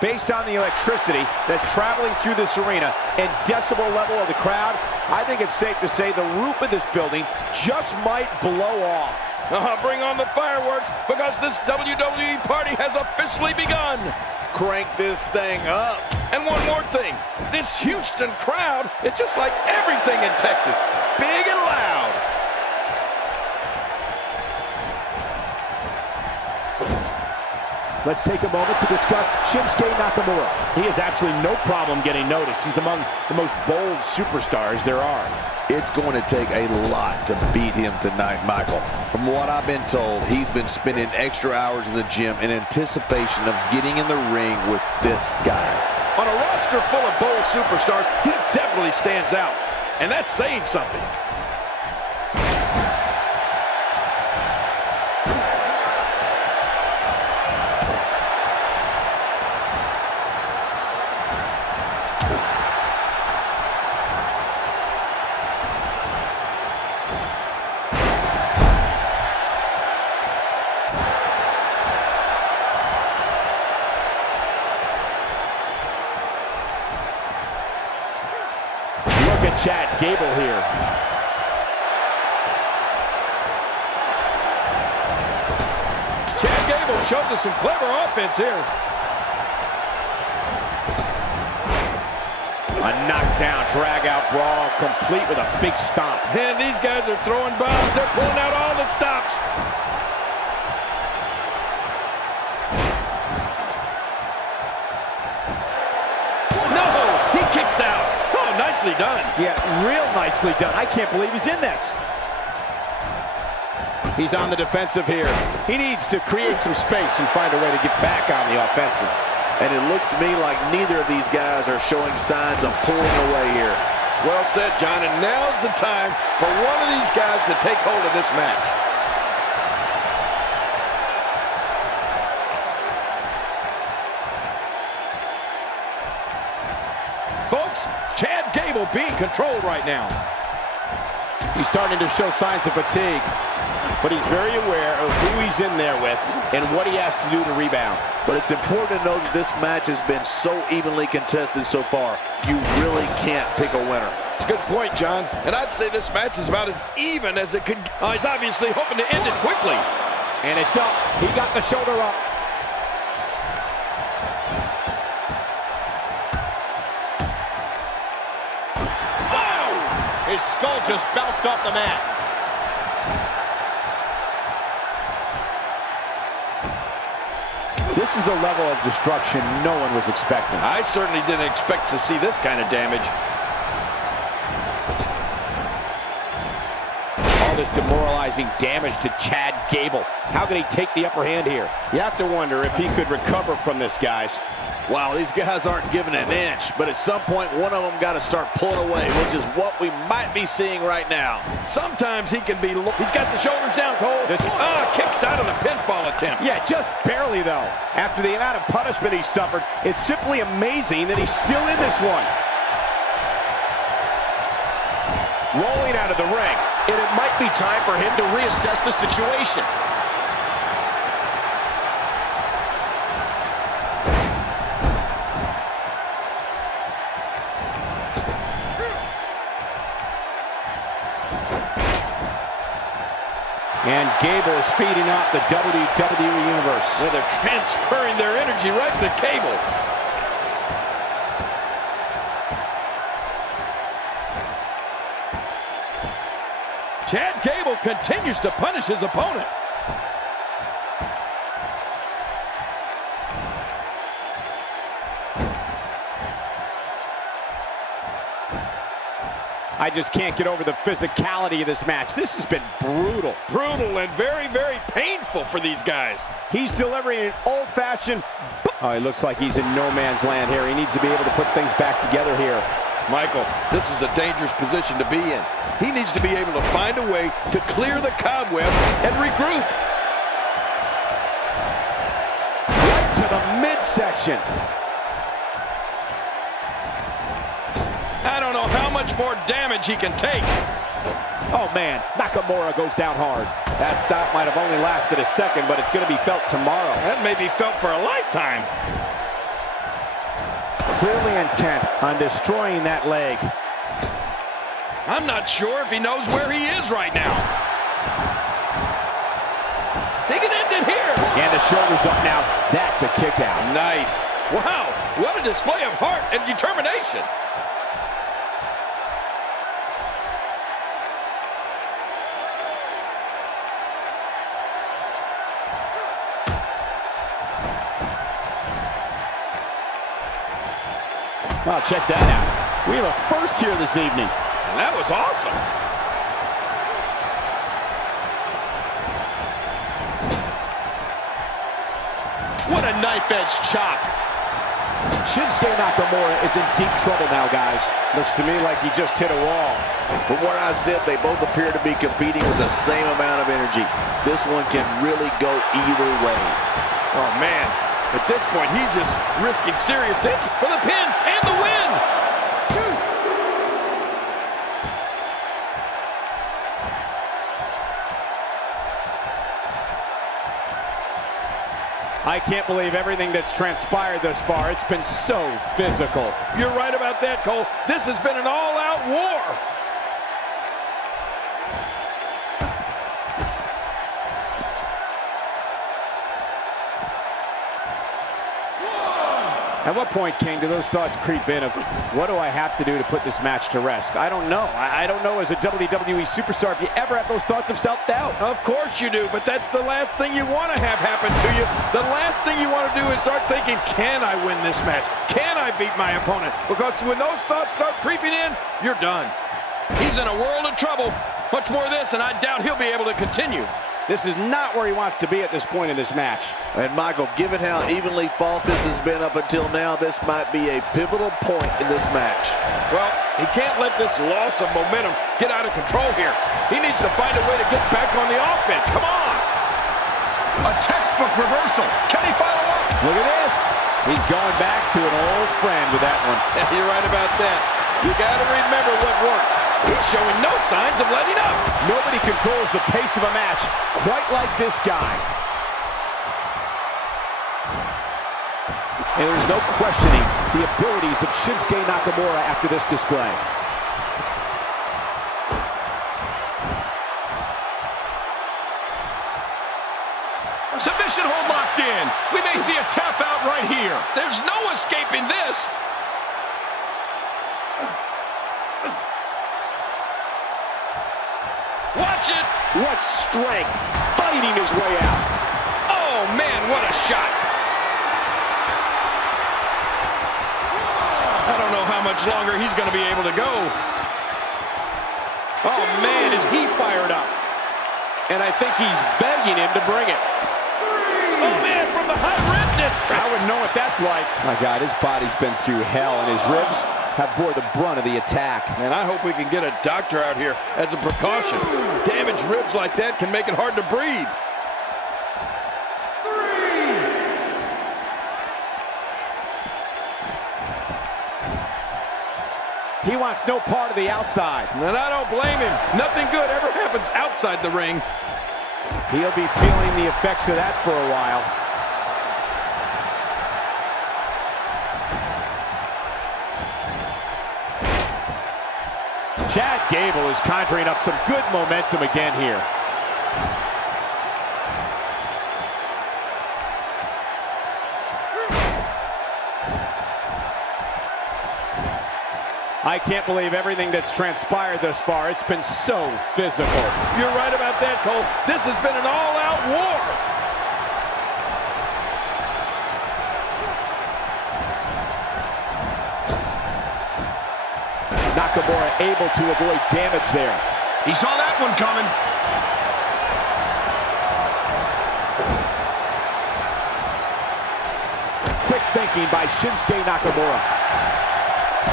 Based on the electricity that's traveling through this arena and decibel level of the crowd, I think it's safe to say the roof of this building just might blow off. Bring on the fireworks, because this WWE party has officially begun. Crank this thing up. And one more thing, this Houston crowd is just like everything in Texas, big and loud. Let's take a moment to discuss Shinsuke Nakamura. He has absolutely no problem getting noticed. He's among the most bold superstars there are. It's going to take a lot to beat him tonight, Michael. From what I've been told, he's been spending extra hours in the gym in anticipation of getting in the ring with this guy. On a roster full of bold superstars, he definitely stands out. And that's saying something. Chad Gable here. Chad Gable shows us some clever offense here. A knockdown, drag-out brawl, complete with a big stomp. And these guys are throwing bombs. They're pulling out all the stops. No, he kicks out. Nicely done. Yeah, real nicely done. I can't believe he's in this. He's on the defensive here. He needs to create some space and find a way to get back on the offensive. And it looks to me like neither of these guys are showing signs of pulling away here. Well said, John, and now's the time for one of these guys to take hold of this match. Folks, Chad Gable being controlled right now. He's starting to show signs of fatigue, but he's very aware of who he's in there with and what he has to do to rebound. But it's important to know that this match has been so evenly contested so far. You really can't pick a winner. It's a good point, John. And I'd say this match is about as even as it could. He's obviously hoping to end it quickly. And it's up. He got the shoulder up. His skull just bounced off the mat. This is a level of destruction no one was expecting. I certainly didn't expect to see this kind of damage. All this demoralizing damage to Chad Gable. How can he take the upper hand here? You have to wonder if he could recover from this, guys. Wow, these guys aren't giving an inch, but at some point, one of them got to start pulling away, which is what we might be seeing right now. Sometimes he can be, he's got the shoulders down, Cole. Kicks out of the pinfall attempt. Yeah, just barely, though. After the amount of punishment he suffered, it's simply amazing that he's still in this one. Rolling out of the ring, and it might be time for him to reassess the situation. And Gable is feeding off the WWE Universe. Well, they're transferring their energy right to Gable. Chad Gable continues to punish his opponent. I just can't get over the physicality of this match. This has been brutal. Brutal and very, very painful for these guys. He's delivering an old-fashioned... Oh, it looks like he's in no man's land here. He needs to be able to put things back together here. Michael, this is a dangerous position to be in. He needs to be able to find a way to clear the cobwebs and regroup. Right to the midsection. I don't know how much more damage he can take. Oh, man, Nakamura goes down hard. That stop might have only lasted a second, but it's going to be felt tomorrow. That may be felt for a lifetime. clearly intent on destroying that leg. I'm not sure if he knows where he is right now. He can end it here. And the shoulder's up now. That's a kick out. Nice. Wow, what a display of heart and determination. Well, check that out. We have a first here this evening. And that was awesome. What a knife-edge chop. Shinsuke Nakamura is in deep trouble now, guys. Looks to me like he just hit a wall. From what I said, they both appear to be competing with the same amount of energy. This one can really go either way. Oh, man. At this point, he's just risking serious injury for the pin and the win. I can't believe everything that's transpired thus far. It's been so physical. You're right about that, Cole. This has been an all-out war. At what point, King, do those thoughts creep in of what do I have to do to put this match to rest? I don't know. I don't know as a WWE superstar if you ever have those thoughts of self-doubt. Of course you do, but that's the last thing you want to have happen to you. The last thing you want to do is start thinking, can I win this match? Can I beat my opponent? Because when those thoughts start creeping in, you're done. He's in a world of trouble. Much more of this, and I doubt he'll be able to continue. This is not where he wants to be at this point in this match. And Michael, given how evenly fought this has been up until now, this might be a pivotal point in this match. Well, he can't let this loss of momentum get out of control here. He needs to find a way to get back on the offense. Come on! A textbook reversal. Can he follow up? Look at this. He's going back to an old friend with that one. You're right about that. You got to remember what works. He's showing no signs of letting up. Nobody controls the pace of a match quite like this guy. And there's no questioning the abilities of Shinsuke Nakamura after this display. Submission hold locked in. We may see a tap out right here. There's no escaping this. Watch it. What strength, fighting his way out. Oh, man, what a shot. I don't know how much longer he's going to be able to go. Oh, man, is he fired up. And I think he's begging him to bring it. Oh, man, from the high rib district. I wouldn't know what that's like. My God, his body's been through hell, and his ribs have bore the brunt of the attack. And I hope we can get a doctor out here as a precaution. Damaged ribs like that can make it hard to breathe. He wants no part of the outside. And I don't blame him. Nothing good ever happens outside the ring. He'll be feeling the effects of that for a while. Chad Gable is conjuring up some good momentum again here. I can't believe everything that's transpired thus far. It's been so physical. You're right about that, Cole. This has been an all-out war. Nakamura able to avoid damage there. He saw that one coming. Quick thinking by Shinsuke Nakamura.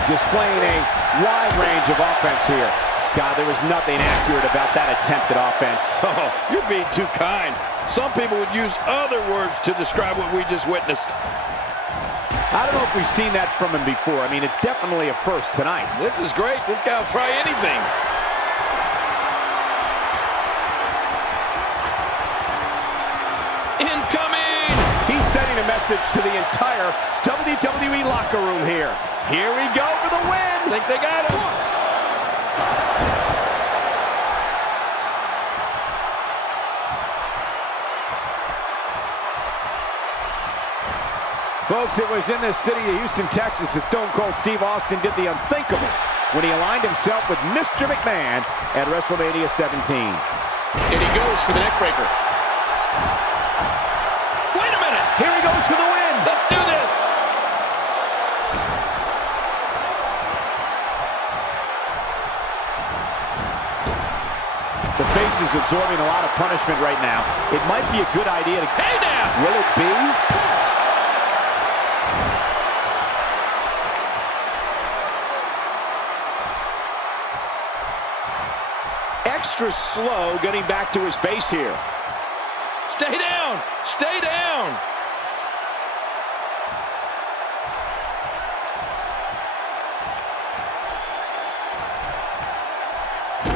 Displaying a wide range of offense here. God, there was nothing accurate about that attempt at offense. Oh, you're being too kind. Some people would use other words to describe what we just witnessed. I don't know if we've seen that from him before. I mean, it's definitely a first tonight. This is great. This guy will try anything. Incoming! He's sending a message to the entire WWE WWE locker room here. Here we go for the win. Think they got him. Folks, it was in the city of Houston, Texas that Stone Cold Steve Austin did the unthinkable when he aligned himself with Mr. McMahon at WrestleMania 17. And he goes for the neckbreaker. Wait a minute. Here he goes for the win. Let's do this. The face is absorbing a lot of punishment right now. It might be a good idea to... Hey now. Will it be? Extra slow getting back to his base here. Stay down. Stay down.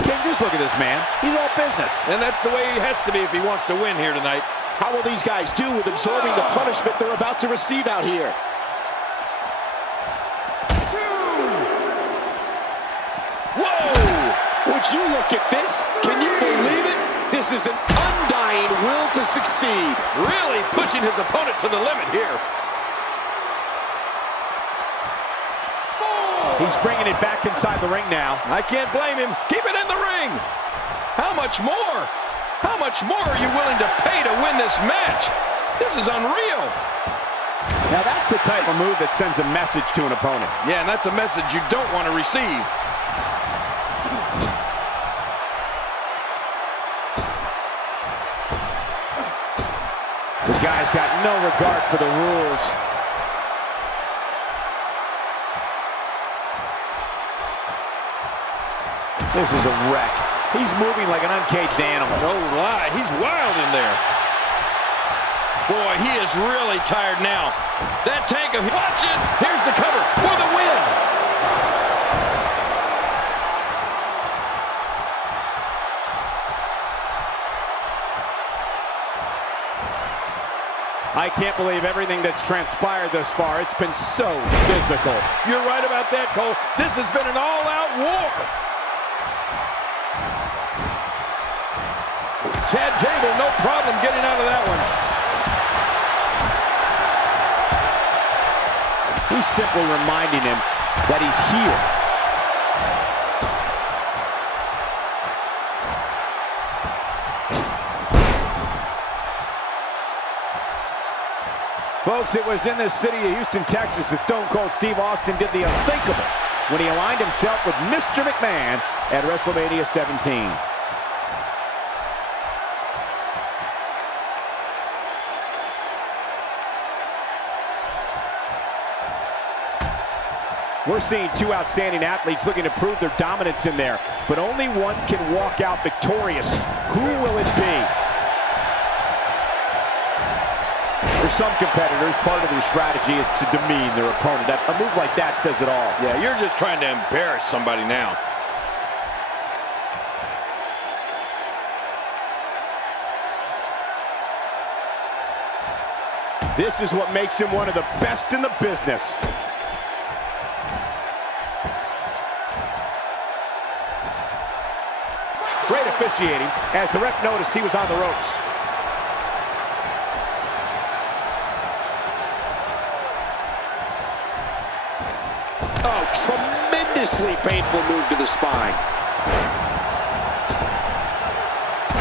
King, just look at this man. He's all business. And that's the way he has to be if he wants to win here tonight. How will these guys do with absorbing the punishment they're about to receive out here? Would you look at this? Can you believe it? This is an undying will to succeed. Really pushing his opponent to the limit here. He's bringing it back inside the ring now. I can't blame him. Keep it in the ring. How much more? How much more are you willing to pay to win this match? This is unreal. Now that's the type of move that sends a message to an opponent. Yeah, and that's a message you don't want to receive. The guy's got no regard for the rules. This is a wreck. He's moving like an uncaged animal. No lie, he's wild in there. Boy, he is really tired now. That tank of... Watch it! Here's the cover for the win! I can't believe everything that's transpired thus far. It's been so physical. You're right about that, Cole. This has been an all-out war. Chad Gable, no problem getting out of that one. He's simply reminding him that he's here. Folks, it was in the city of Houston, Texas that Stone Cold Steve Austin did the unthinkable when he aligned himself with Mr. McMahon at WrestleMania 17. We're seeing two outstanding athletes looking to prove their dominance in there, but only one can walk out victorious. Who will it be? For some competitors, part of their strategy is to demean their opponent. A move like that says it all. Yeah, you're just trying to embarrass somebody now. This is what makes him one of the best in the business. Great officiating as the ref noticed he was on the ropes. Oh, tremendously painful move to the spine.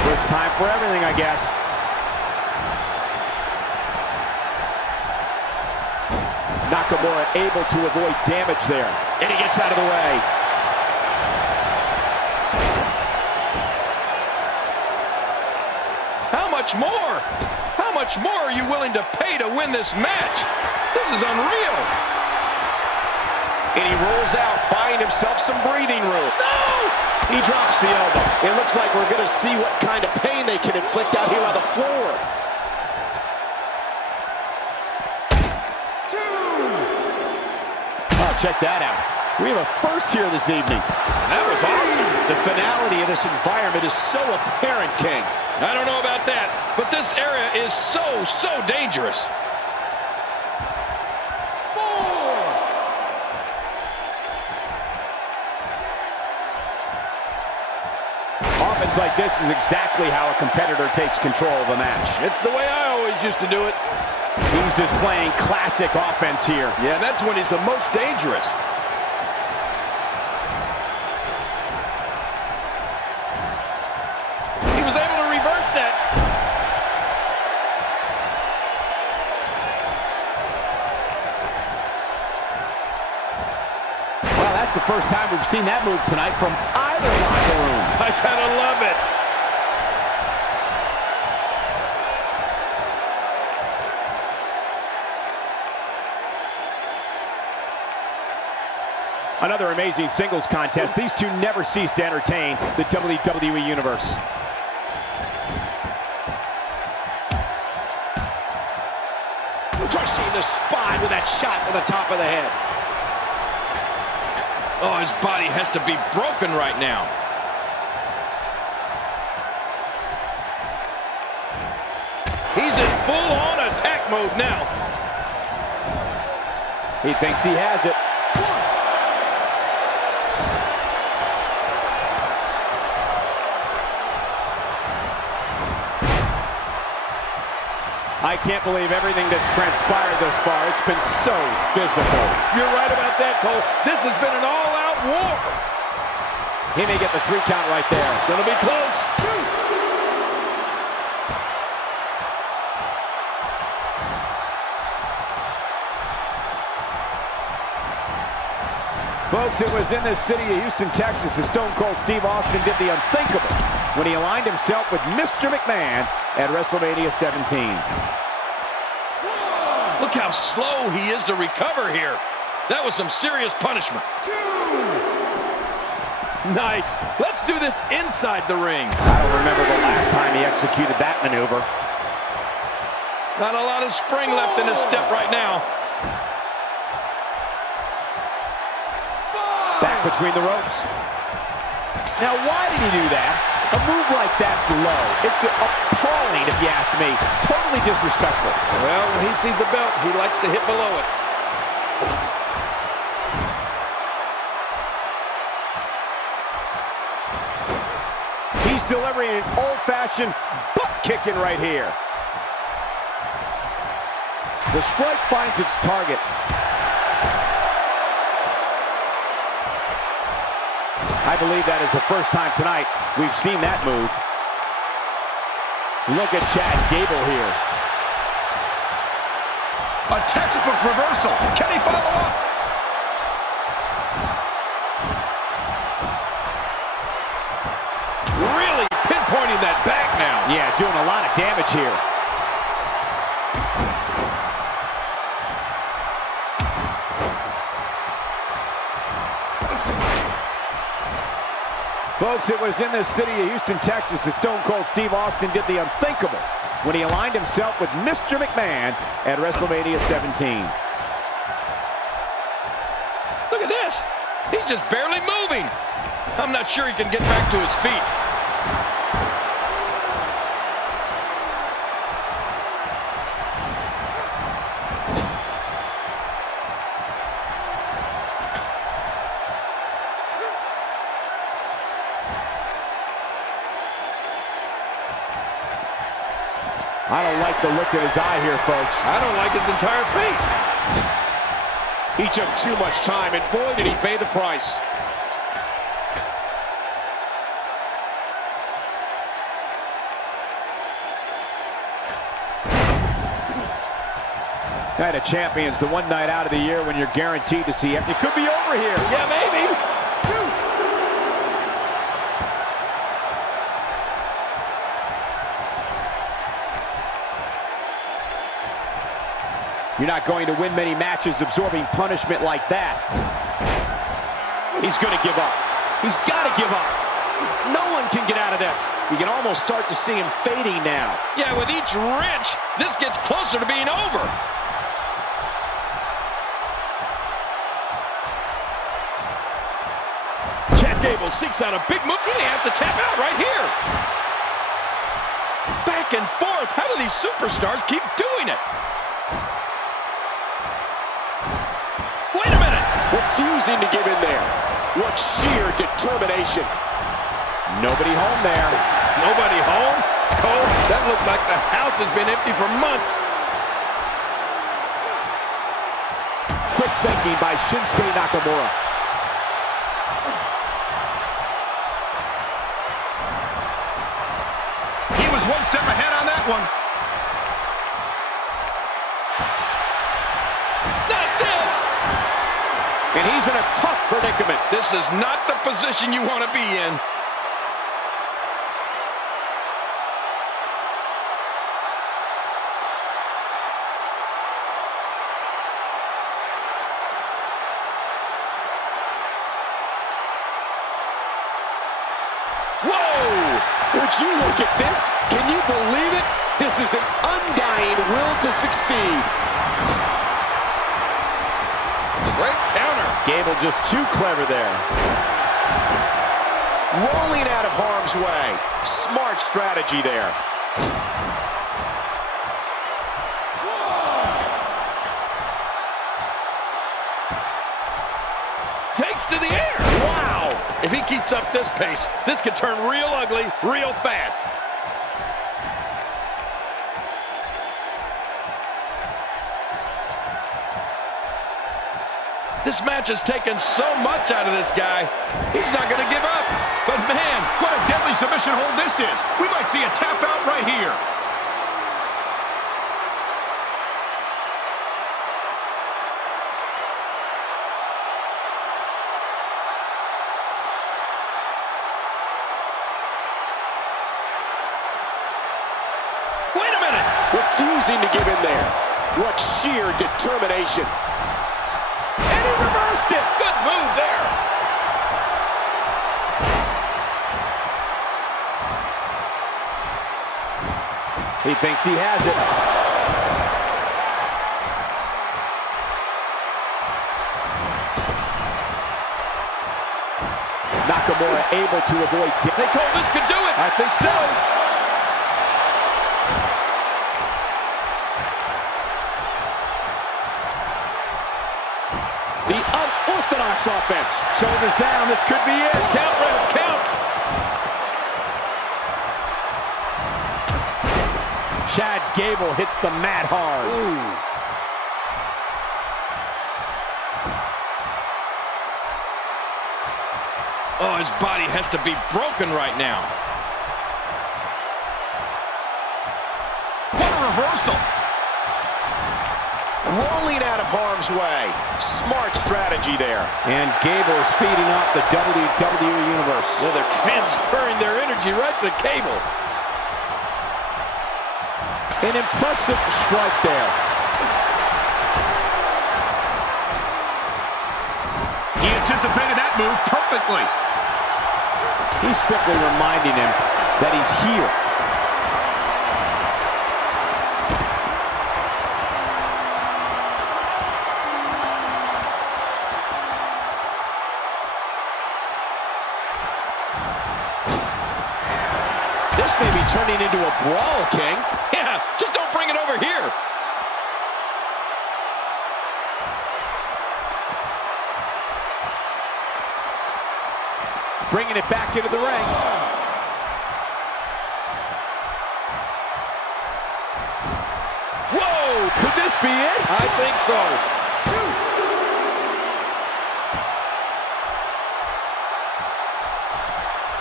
First time for everything, I guess. Nakamura able to avoid damage there. And he gets out of the way. How much more? How much more are you willing to pay to win this match? This is unreal. And he rolls out, buying himself some breathing room. No! He drops the elbow. It looks like we're going to see what kind of pain they can inflict out here on the floor. Oh, check that out. We have a first here this evening. That was awesome. The finality of this environment is so apparent, King. I don't know about that, but this area is so dangerous. 4. Sounds like this is exactly how a competitor takes control of a match. It's the way I always used to do it. He's displaying classic offense here. Yeah, that's when he's the most dangerous. He was able to reverse that. Well, that's the first time we've seen that move tonight from either locker room. I kind of love it. Another amazing singles contest. These two never cease to entertain the WWE Universe. Crushing the spine with that shot to the top of the head. Oh, his body has to be broken right now. He's in full-on attack mode now. He thinks he has it. I can't believe everything that's transpired thus far. It's been so physical. You're right about that, Cole. This has been an all-out war. He may get the 3 count right there. Gonna be close. 2. Folks, it was in the city of Houston, Texas, that Stone Cold Steve Austin did the unthinkable when he aligned himself with Mr. McMahon at WrestleMania 17. Look how slow he is to recover here. That was some serious punishment. 2. Nice. Let's do this inside the ring. I don't remember the last time he executed that maneuver. Not a lot of spring left in his step right now. Back between the ropes. Now, why did he do that? A move like that's low. It's appalling, if you ask me. Totally disrespectful. Well, when he sees the belt, he likes to hit below it. He's delivering an old-fashioned butt-kicking right here. The strike finds its target. I believe that is the first time tonight we've seen that move. Look at Chad Gable here. A textbook reversal. Can he follow up? Really pinpointing that back now. Yeah, doing a lot of damage here. Folks, it was in the city of Houston, Texas, that Stone Cold Steve Austin did the unthinkable when he aligned himself with Mr. McMahon at WrestleMania 17. Look at this. He's just barely moving. I'm not sure he can get back to his feet. I don't like the look in his eye here, folks. I don't like his entire face. He took too much time, and boy, did he pay the price. Night of Champions, the one night out of the year when you're guaranteed to see it. It could be over here. Yeah, maybe. 2. You're not going to win many matches absorbing punishment like that. He's going to give up. He's got to give up. No one can get out of this. You can almost start to see him fading now. Yeah, with each wrench, this gets closer to being over. Chad Gable seeks out a big move. He may have to tap out right here. Back and forth. How do these superstars keep doing it? Wait a minute. Refusing to give in there. What sheer determination. Nobody home there. Nobody home? Cole, that looked like the house has been empty for months. Quick thinking by Shinsuke Nakamura. He was one step ahead on that one. Not this! And he's in a tough predicament. This is not the position you want to be in. Whoa! Would you look at this? Can you believe it? This is an undying will to succeed. Great counter. Gable just too clever there. Rolling out of harm's way. Smart strategy there. Takes to the air. Wow! If he keeps up this pace, this could turn real ugly real fast. This match has taken so much out of this guy. He's not going to give up. But man, What a deadly submission hold this is. We might see a tap out right here. wait a minute. Refusing to give in there. What sheer determination. And he reversed it. Good move there. He thinks he has it. Nakamura able to avoid. They call this could do it. I think so. The unorthodox offense. Shoulders down. This could be it. Count, Ref, count. Chad Gable hits the mat hard. Ooh. Oh, his body has to be broken right now. What a reversal. Rolling out of harm's way. Smart strategy there. And Gable is feeding off the WWE Universe. Yeah, they're transferring their energy right to Gable. An impressive strike there. He anticipated that move perfectly. He's simply reminding him that he's here. This may be turning into a brawl, King. Yeah, just don't bring it over here. Bringing it back into the ring. Whoa, Could this be it? I think so.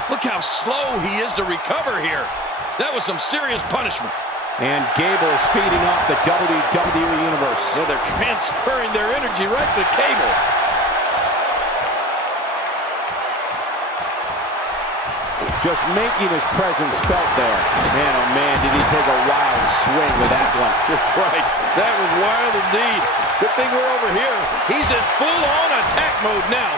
Look how slow he is to recover here. That was some serious punishment. And Gable is feeding off the WWE Universe. So they're transferring their energy right to Gable. Just making his presence felt there. Man, oh man, did he take a wild swing with that one. Right, that was wild indeed. Good thing we're over here. He's in full-on attack mode now.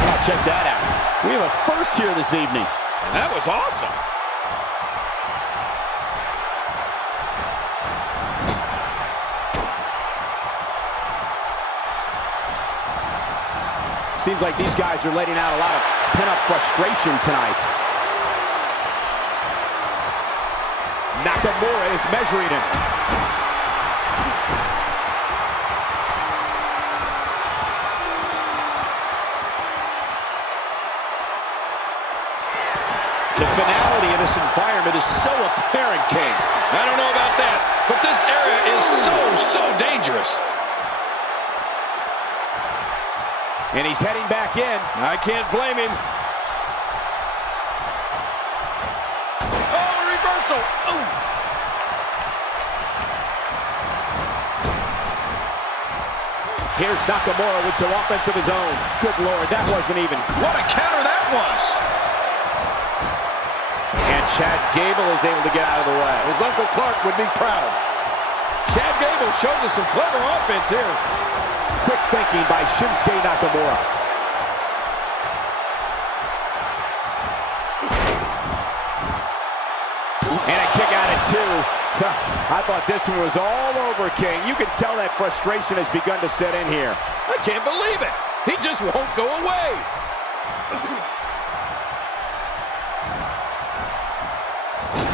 Oh, check that out. We have a first here this evening. And that was awesome. Seems like these guys are letting out a lot of pent-up frustration tonight. Nakamura is measuring him. The finality of this environment is so apparent, King. I don't know about that, but this area is so dangerous. And he's heading back in. I can't blame him. Oh, a reversal. Ooh. Here's Nakamura with some offense of his own. Good Lord, that wasn't even close. What a counter that was. And Chad Gable is able to get out of the way. His Uncle Clark would be proud. Chad Gable shows us some clever offense here. Quick thinking by Shinsuke Nakamura. And a kick out at 2. I thought this one was all over, King. You can tell that frustration has begun to set in here. I can't believe it. He just won't go away.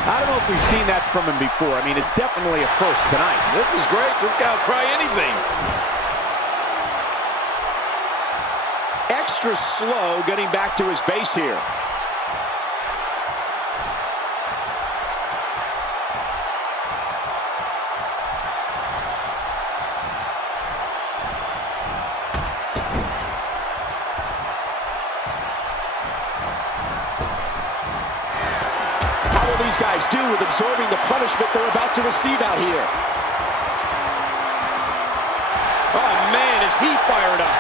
I don't know if we've seen that from him before. I mean, it's definitely a first tonight. This is great. This guy will try anything. Extra slow getting back to his base here. These guys do with absorbing the punishment they're about to receive out here. Oh man, is he fired up.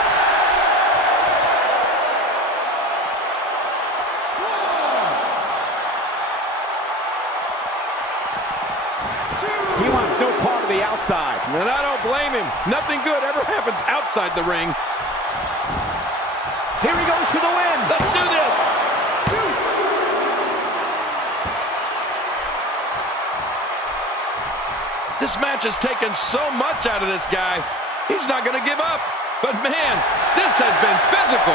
He wants no part of the outside. And I don't blame him. Nothing good ever happens outside the ring. Here he goes for the win. Let's do this. This match has taken so much out of this guy. He's not going to give up. But man, this has been physical.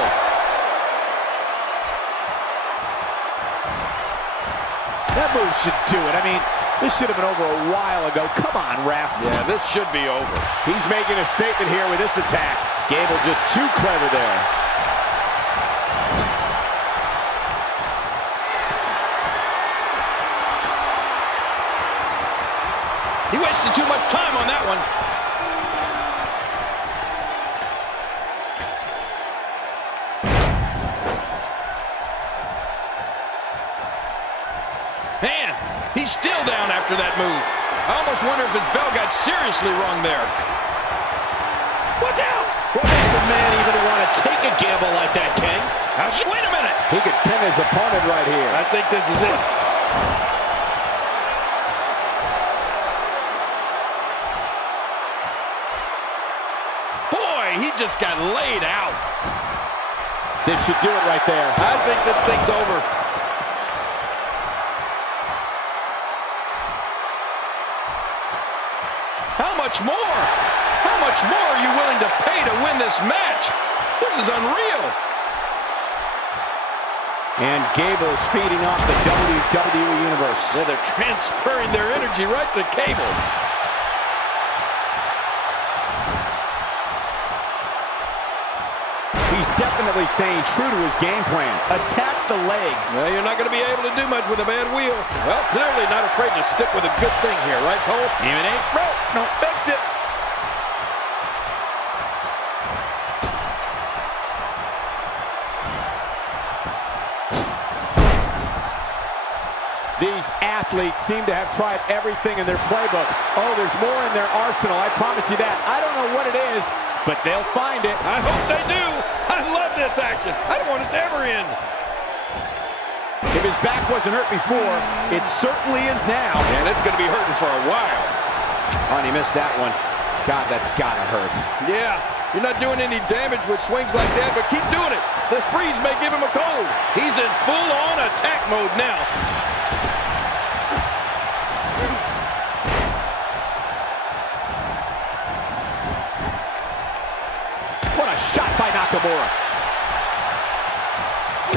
That move should do it. I mean, this should have been over a while ago. Come on, ref. Yeah, this should be over. He's making a statement here with this attack. Gable just too clever there. He wasted too much time on that one. Man, he's still down after that move. I almost wonder if his bell got seriously wrong there. Watch out! What makes a man even want to take a gamble like that, King? Wait a minute! He could pin his opponent right here. I think this is it. He just got laid out. This should do it right there. I think this thing's over. How much more? How much more are you willing to pay to win this match? This is unreal. And Gable is feeding off the WWE Universe. Yeah, they're transferring their energy right to Gable. He's definitely staying true to his game plan. Attack the legs. Well, you're not going to be able to do much with a bad wheel. Well, clearly not afraid to stick with a good thing here, right, Cole? Even ain't broke. No, fix it. These athletes seem to have tried everything in their playbook. Oh, there's more in their arsenal, I promise you that. I don't know what it is, but they'll find it. I hope they do. I love this action. I don't want it to ever end. If his back wasn't hurt before, it certainly is now. And it's going to be hurting for a while. Oh, and he missed that one. God, that's got to hurt. Yeah, you're not doing any damage with swings like that, but keep doing it. The breeze may give him a cold. He's in full-on attack mode now. What a shot by Nakamura.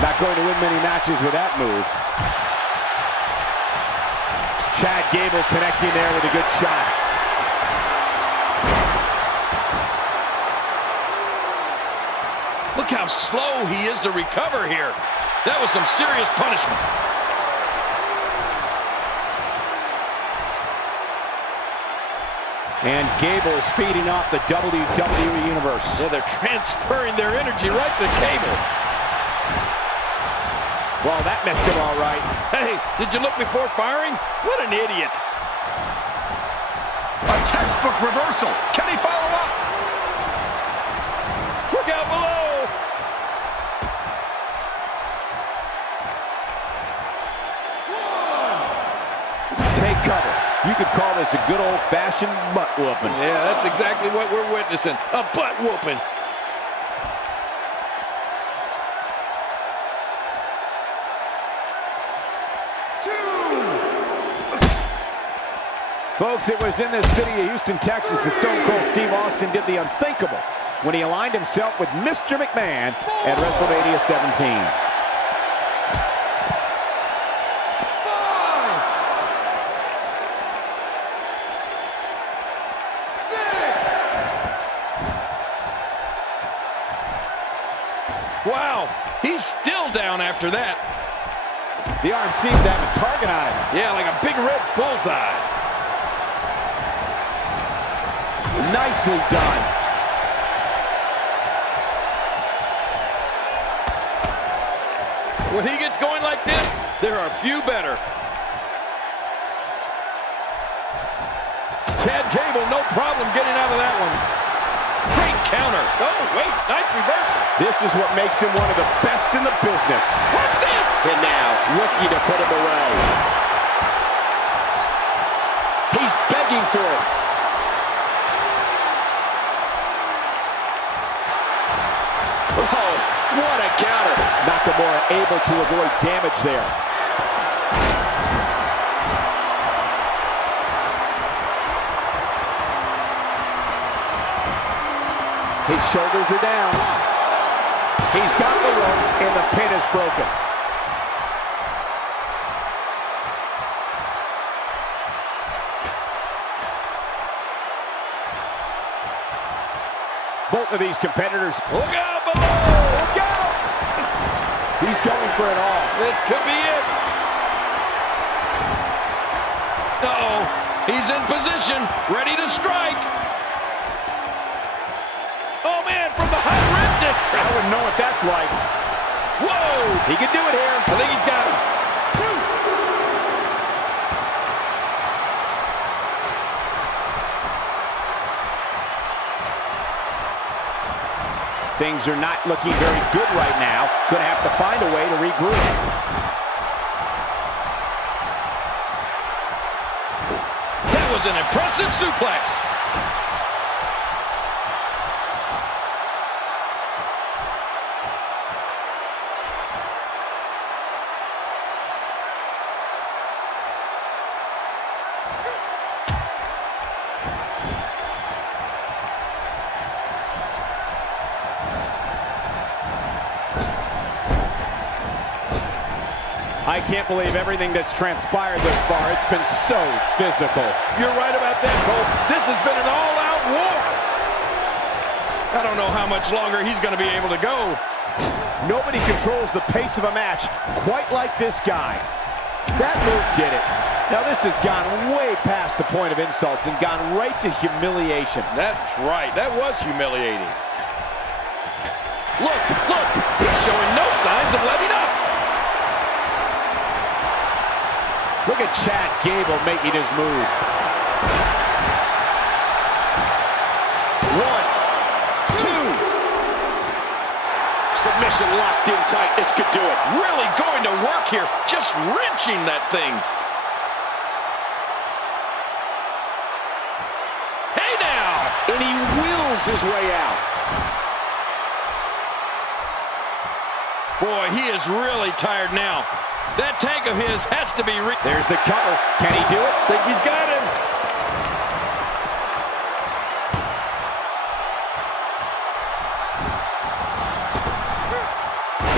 Not going to win many matches with that move. Chad Gable connecting there with a good shot. Look how slow he is to recover here. That was some serious punishment. And Gable is feeding off the WWE Universe. Yeah, they're transferring their energy right to Gable. Well, that messed him all right. Hey, did you look before firing? What an idiot. A textbook reversal. Can he follow up? Look out below. Take cover. You could call this a good old-fashioned butt whooping. Yeah, that's exactly what we're witnessing. A butt whooping. Folks, it was in the city of Houston, Texas, that Stone Cold Steve Austin did the unthinkable when he aligned himself with Mr. McMahon at WrestleMania 17. Wow, he's still down after that. The arm seems to have a target on it. Yeah, like a big red bullseye. Nicely done. When he gets going like this, there are few better. Chad Gable, no problem getting out of that one. Great counter. Oh, wait, nice reversal. This is what makes him one of the best in the business. Watch this. And now, looking to put him away. He's begging for it. Oh, what a counter. Nakamura able to avoid damage there. His shoulders are down. He's got the ropes, and the pin is broken. Both of these competitors. Look out below. Look out! He's going for it all. This could be it. Uh-oh. He's in position, ready to strike. Oh, man, from the high red district. I wouldn't know what that's like. Whoa. He can do it here. I think he's got him. Things are not looking very good right now. Gonna have to find a way to regroup. That was an impressive suplex. I can't believe everything that's transpired this far. It's been so physical. You're right about that, Cole. This has been an all-out war. I don't know how much longer he's going to be able to go. Nobody controls the pace of a match quite like this guy. That move did it. Now this has gone way past the point of insults and gone right to humiliation. That's right. That was humiliating. Look, look. He's showing no signs of letting up. Look at Chad Gable making his move. 1, 2. Submission locked in tight. This could do it. Really going to work here. Just wrenching that thing. Hey now. And he wheels his way out. Boy, he is really tired now. That tank of his has to be There's the cover. Can he do it? Think he's got him.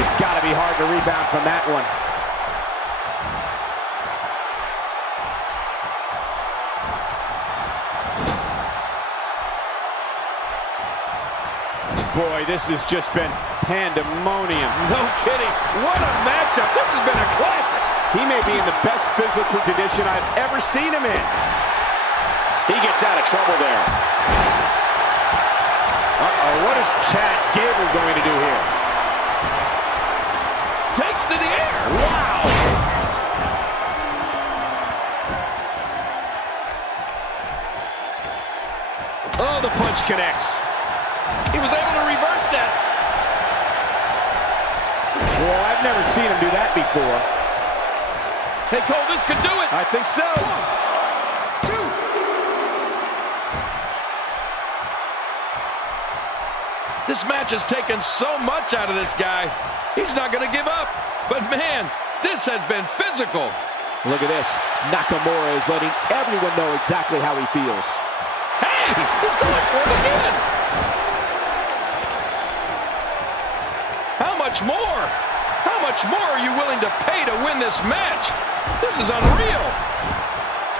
It's got to be hard to rebound from that one. Boy, this has just been pandemonium. No kidding. What a matchup. This has been a classic. He may be in the best physical condition I've ever seen him in. He gets out of trouble there. What is Chad Gable going to do here? Takes to the air. Wow! Oh, the punch connects. He was able to reverse that. Well, I've never seen him do that before. Hey, Cole, this could do it. I think so. 1, 2. This match has taken so much out of this guy. He's not going to give up. But, man, this has been physical. Look at this. Nakamura is letting everyone know exactly how he feels. Hey, he's going for it again. How much more? How much more are you willing to pay to win this match? This is unreal.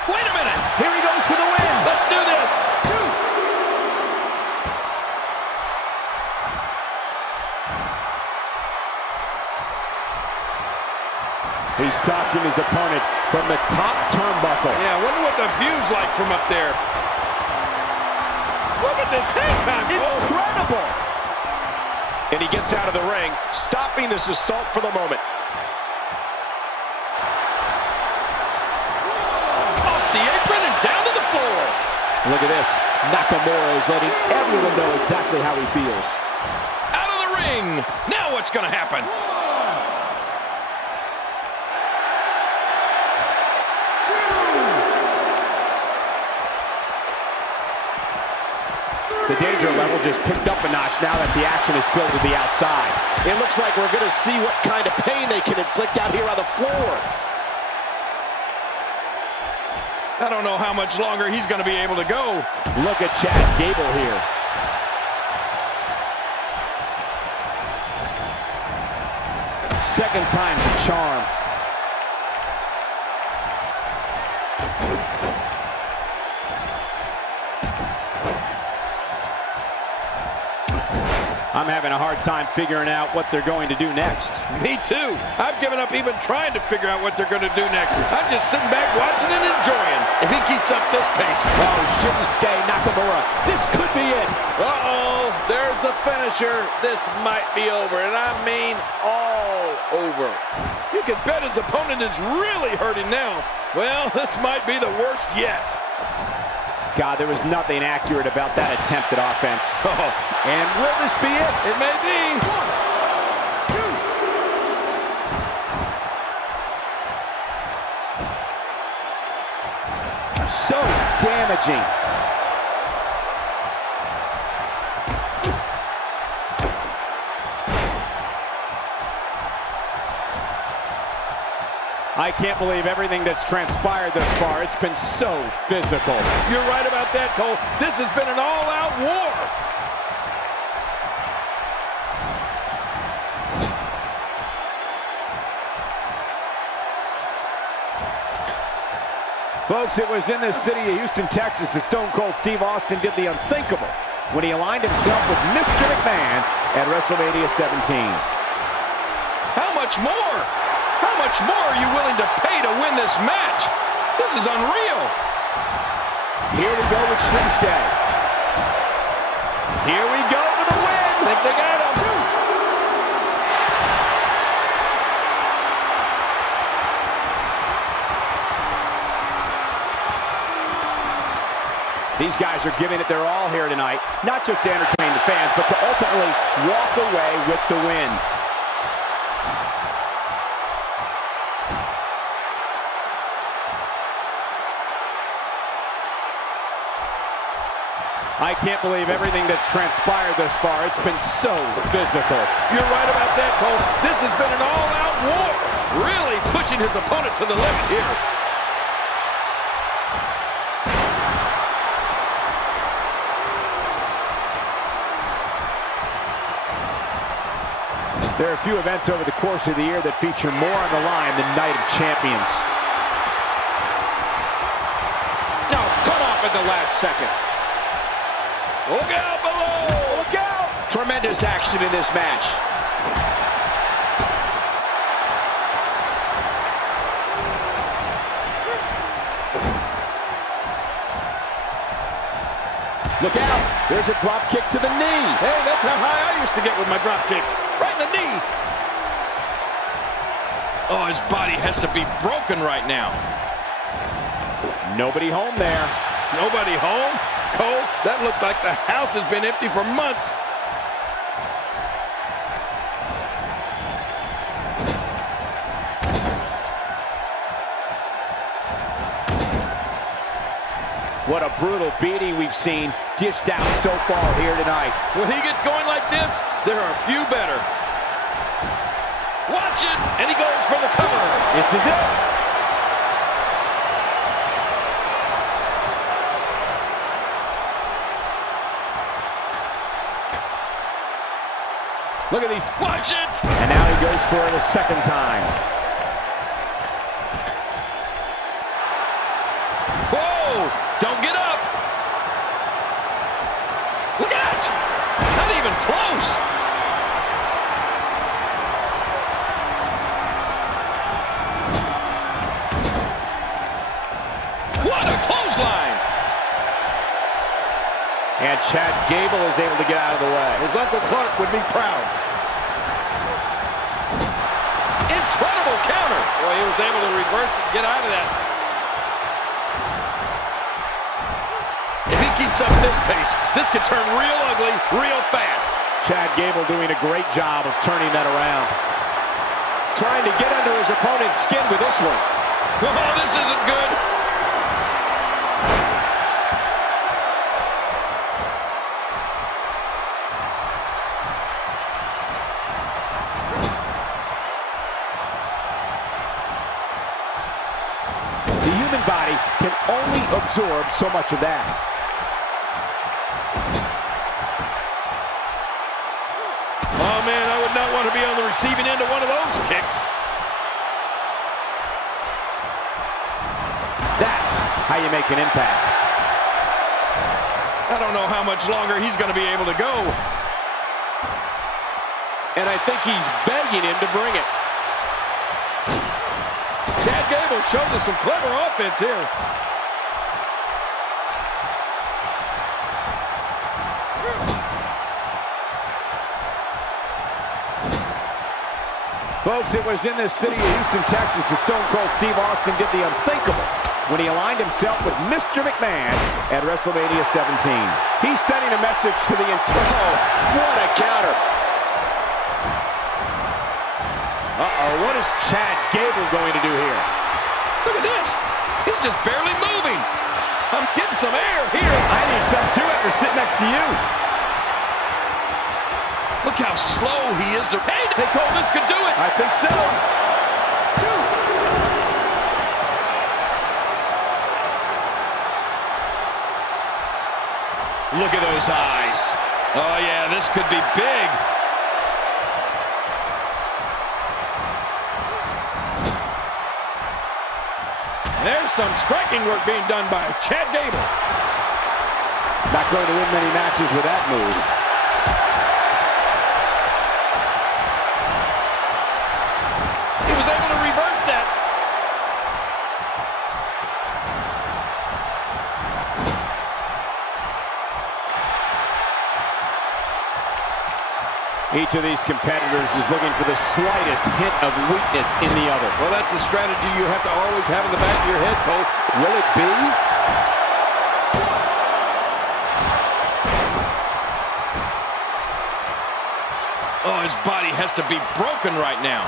Wait a minute. Here he goes for the win. Let's do this. 2. He's stalking his opponent from the top turnbuckle. Yeah, I wonder what the view's like from up there. Look at this hang time. Incredible. And he gets out of the ring, stopping this assault for the moment. Off the apron and down to the floor. Look at this. Nakamura is letting everyone know exactly how he feels. Out of the ring. Now what's going to happen? The danger level just picked up a notch now that the action is spilled to the outside. It looks like we're going to see what kind of pain they can inflict out here on the floor. I don't know how much longer he's going to be able to go. Look at Chad Gable here. Second time's a charm. I'm having a hard time figuring out what they're going to do next. Me too. I've given up even trying to figure out what they're going to do next. I'm just sitting back watching and enjoying. If he keeps up this pace. Oh, Shinsuke Nakamura. This could be it. Uh-oh, there's the finisher. This might be over, and I mean all over. You can bet his opponent is really hurting now. Well, this might be the worst yet. God, there was nothing accurate about that attempt at offense. Oh. And will this be it? It may be. 1, 2. So damaging. I can't believe everything that's transpired thus far. It's been so physical. You're right about that, Cole. This has been an all-out war. Folks, it was in the city of Houston, Texas that Stone Cold Steve Austin did the unthinkable when he aligned himself with Mr. McMahon at WrestleMania 17. How much more? How much more are you willing to pay to win this match? This is unreal. Here we go with Shinsuke. Here we go for the win. Think they got him. These guys are giving it their all here tonight, not just to entertain the fans, but to ultimately walk away with the win. I can't believe everything that's transpired thus far. It's been so physical. You're right about that, Cole. This has been an all-out war. Really pushing his opponent to the limit here. There are a few events over the course of the year that feature more on the line than Night of Champions. No, cut off at the last second. Look out below! Look out! Tremendous action in this match. Look out. There's a drop kick to the knee. Hey, that's how high I used to get with my drop kicks. Right in the knee. Oh, his body has to be broken right now. Nobody home there. Nobody home? Cole, that looked like the house has been empty for months. What a brutal beating we've seen dished out so far here tonight. When he gets going like this, there are a few better. Watch it, and he goes for the cover. This is it. Look at these. Watch it. And now he goes for it a second time. Whoa, don't get up. Look out. Not even close. What a clothesline. And Chad Gable is able to get out of the way. His Uncle Clark would be proud. Incredible counter. Boy, he was able to reverse it and get out of that. If he keeps up this pace, this could turn real ugly real fast. Chad Gable doing a great job of turning that around. Trying to get under his opponent's skin with this one. Oh, this isn't good. The human body can only absorb so much of that. Oh, man, I would not want to be on the receiving end of one of those kicks. That's how you make an impact. I don't know how much longer he's going to be able to go. And I think he's begging him to bring it. Chad Gable shows us some clever offense here. Folks, it was in this city of Houston, Texas that Stone Cold Steve Austin did the unthinkable when he aligned himself with Mr. McMahon at WrestleMania 17. He's sending a message to the entire... Oh, what a counter. Uh-oh, what is Chad Gable going to do here? Look at this. He's just barely moving. I'm getting some air here. I need some too after sitting next to you. Look how slow he is to... Hey, Cole, this could do it. I think so. Look at those eyes. Oh, yeah, this could be big. There's some striking work being done by Chad Gable. Not going to win many matches with that move. He was able to reverse that. Each of these competitors is looking for the slightest hint of weakness in the other. Well, that's a strategy you have to always have in the back of your head, Cole. Will it be? Oh, his body has to be broken right now.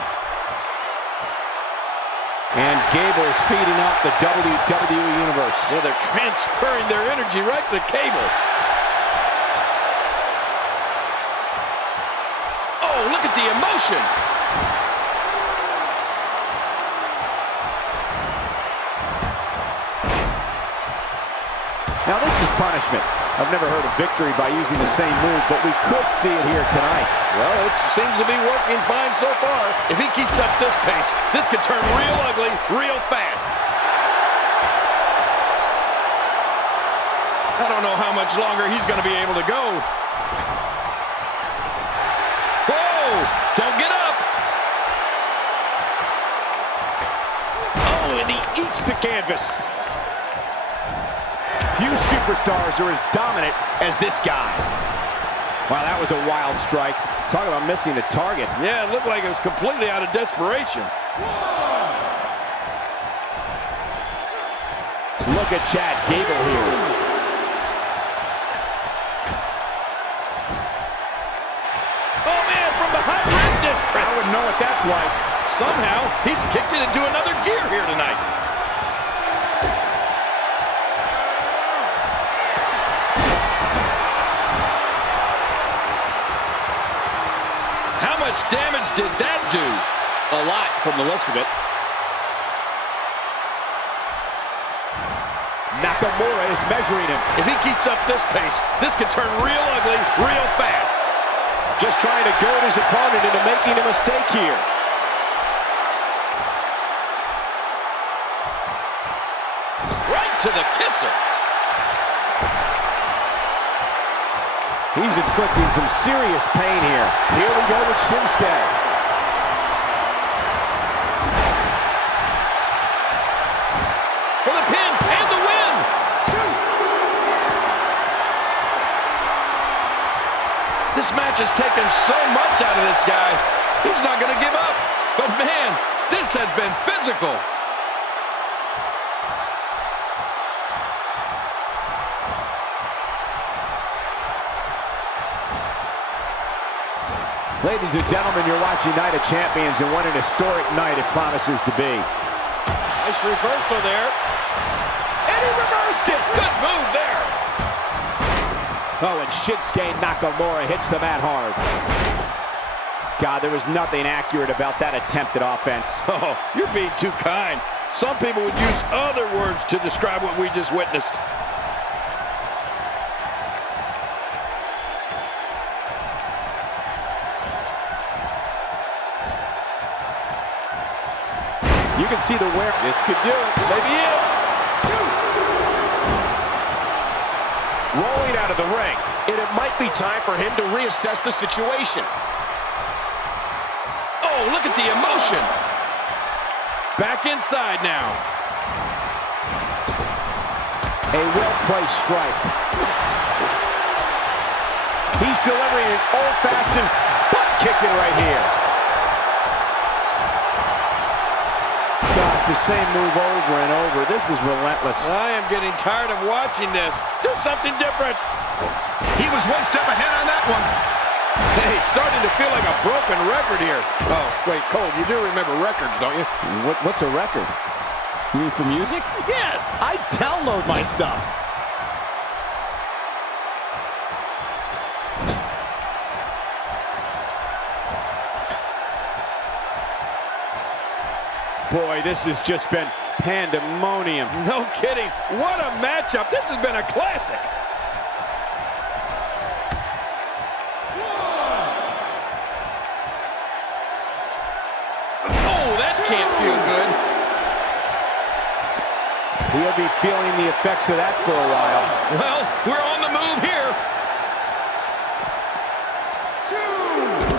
And Gable's feeding off the WWE Universe. Well, they're transferring their energy right to Gable. Oh, look at the emotion. Now this is punishment. I've never heard of victory by using the same move, but we could see it here tonight. Well, it seems to be working fine so far. If he keeps up this pace, this could turn real ugly real fast. I don't know how much longer he's going to be able to go. Whoa! Don't get up! Oh, and he eats the canvas. Few superstars are as dominant as this guy. Wow, that was a wild strike. Talk about missing the target. Yeah, it looked like it was completely out of desperation. Look at Chad Gable here. Oh, man, from the high rim district. I wouldn't know what that's like. Somehow, he's kicked it into another gear here tonight. How much damage did that do? A lot from the looks of it. Nakamura is measuring him. If he keeps up this pace, this could turn real ugly real fast. Just trying to goad his opponent into making a mistake here. Right to the kisser. He's inflicting some serious pain here. Here we go with Shinsuke. For the pin and the win. This match has taken so much out of this guy. He's not going to give up. But man, this has been physical. Ladies and gentlemen, you're watching Night of Champions, and what an historic night it promises to be. Nice reversal there. And he reversed it! Good move there. Oh, and Shinsuke Nakamura hits the mat hard. God, there was nothing accurate about that attempted offense. Oh, you're being too kind. Some people would use other words to describe what we just witnessed. You can see the wear. This could do it. Maybe it. Rolling out of the ring, and it might be time for him to reassess the situation. Oh, look at the emotion. Back inside now. A well-placed strike. He's delivering an old-fashioned butt kicking right here. Gosh, the same move over and over. This is relentless. I am getting tired of watching this. Do something different. He was one step ahead on that one. Hey, starting to feel like a broken record here. Oh, wait, Cole, you do remember records, don't you? What's a record? You mean for music? Yes! I download my stuff. Boy, this has just been pandemonium. No kidding. What a matchup. This has been a classic. Oh, that can't feel good. He'll be feeling the effects of that for a while. Well, we're on the move here.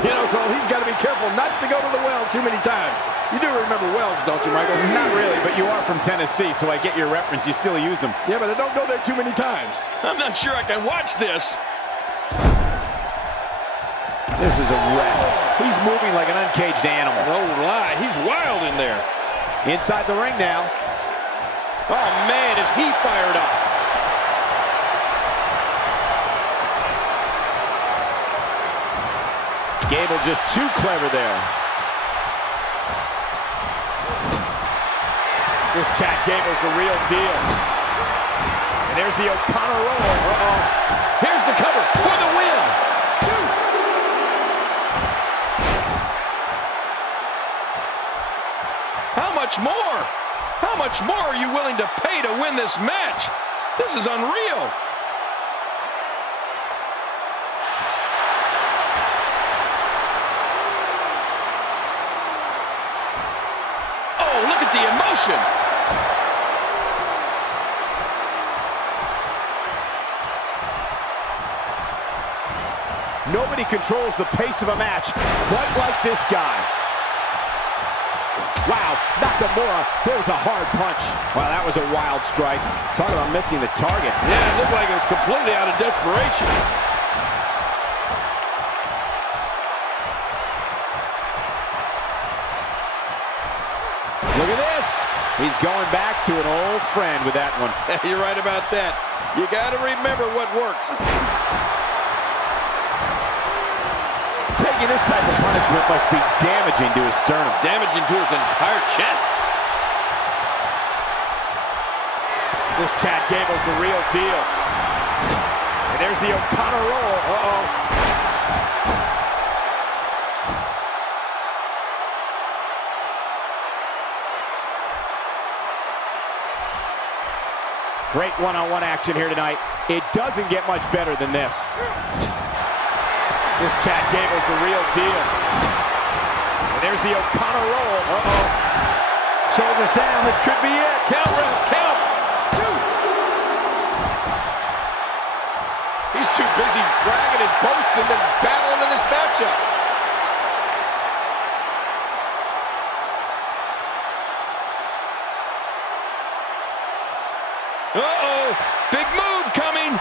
You know, Cole, he's got to be careful not to go to the well too many times. You do remember wells, don't you, Michael? Not really, but you are from Tennessee, so I get your reference. You still use them. Yeah, but I don't go there too many times. I'm not sure I can watch this. This is a wreck. He's moving like an uncaged animal. No lie, he's wild in there. Inside the ring now. Oh, man, is he fired up. Gable just too clever there. This Chad Gable's the real deal. And there's the O'Connor roll. Uh-oh. Here's the cover for the win. How much more? How much more are you willing to pay to win this match? This is unreal. Oh, look at the emotion. Nobody controls the pace of a match quite like this guy. Wow, Nakamura throws a hard punch. Wow, that was a wild strike. Talk about missing the target. Yeah, it looked like it was completely out of desperation. Look at this. He's going back to an old friend with that one. You're right about that. You got to remember what works. Taking this type of punishment must be damaging to his sternum. Damaging to his entire chest. This Chad Gable's the real deal. And there's the O'Connor roll. Uh-oh. Great one-on-one action here tonight. It doesn't get much better than this. This Chad Gable's the real deal. And there's the O'Connor roll. Uh-oh. Shoulders down. This could be it. Count, Reynolds, count. 2. He's too busy bragging and boasting than battling in this matchup. Uh-oh. Big move coming.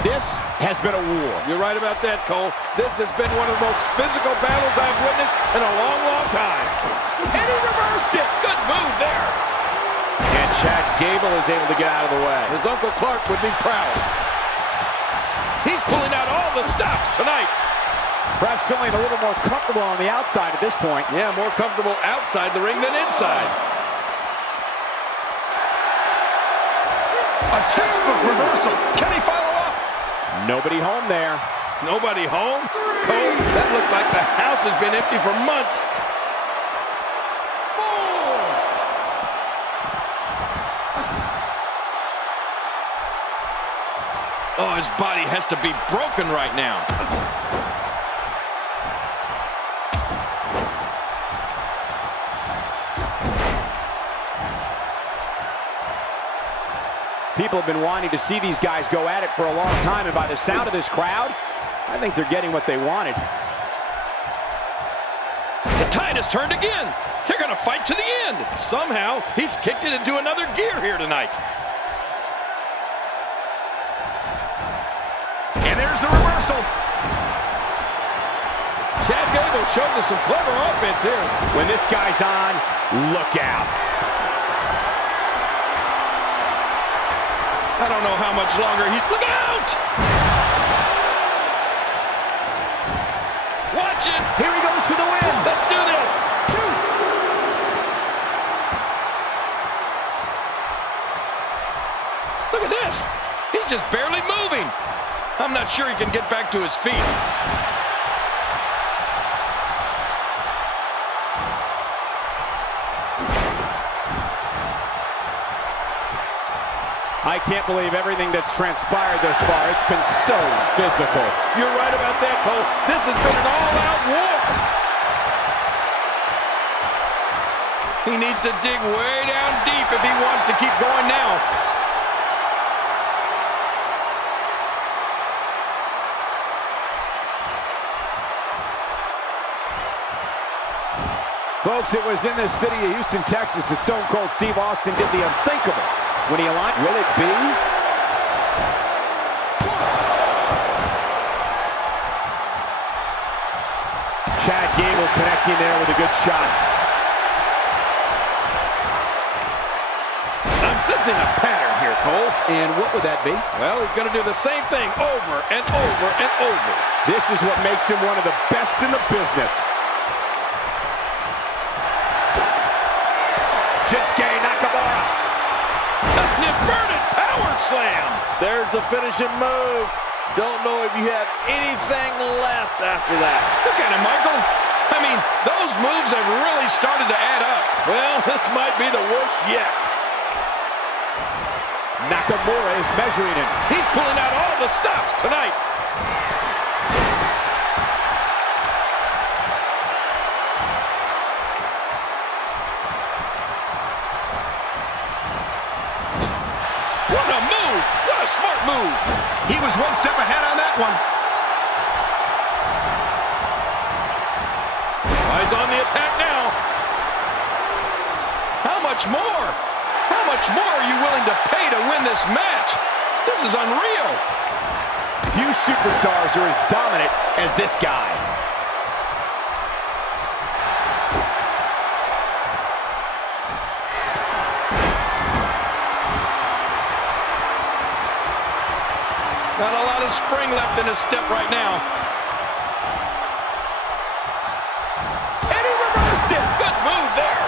This has been a war. You're right about that, Cole. This has been one of the most physical battles I've witnessed in a long, long time. And he reversed it. Good move there. And Chad Gable is able to get out of the way. His Uncle Clark would be proud. He's pulling out all the stops tonight. Perhaps feeling a little more comfortable on the outside at this point. Yeah, more comfortable outside the ring than inside. A textbook reversal. Can he follow up? Nobody home there. Nobody home? Cole, that looked like the house has been empty for months. 4. Oh, his body has to be broken right now. People have been wanting to see these guys go at it for a long time, and by the sound of this crowd, I think they're getting what they wanted. The tide has turned again. They're going to fight to the end. Somehow, he's kicked it into another gear here tonight. And there's the reversal. Chad Gable showed us some clever offense here. When this guy's on, look out. I don't know how much longer he's... Look out! Watch it! Here he goes for the win. Let's do this! 2. Look at this! He's just barely moving. I'm not sure he can get back to his feet. I can't believe everything that's transpired thus far. It's been so physical. You're right about that, Cole. This has been an all-out war. He needs to dig way down deep if he wants to keep going now. Folks, it was in the city of Houston, Texas that Stone Cold Steve Austin did the unthinkable when he aligned. Will it be? Chad Gable connecting there with a good shot. I'm sensing a pattern here, Cole. And what would that be? Well, he's going to do the same thing over and over and over. This is what makes him one of the best in the business. Shinsuke Nakamura. An inverted power slam. There's the finishing move. Don't know if you have anything left after that. Look at him, Michael. I mean, those moves have really started to add up. Well, this might be the worst yet. Nakamura is measuring him. He's pulling out all the stops tonight. What a move! What a smart move! one. He's on the attack now. How much more? How much more are you willing to pay to win this match? This is unreal. Few superstars are as dominant as this guy. Not a lot of spring left in his step right now. And he reversed it. Good move there.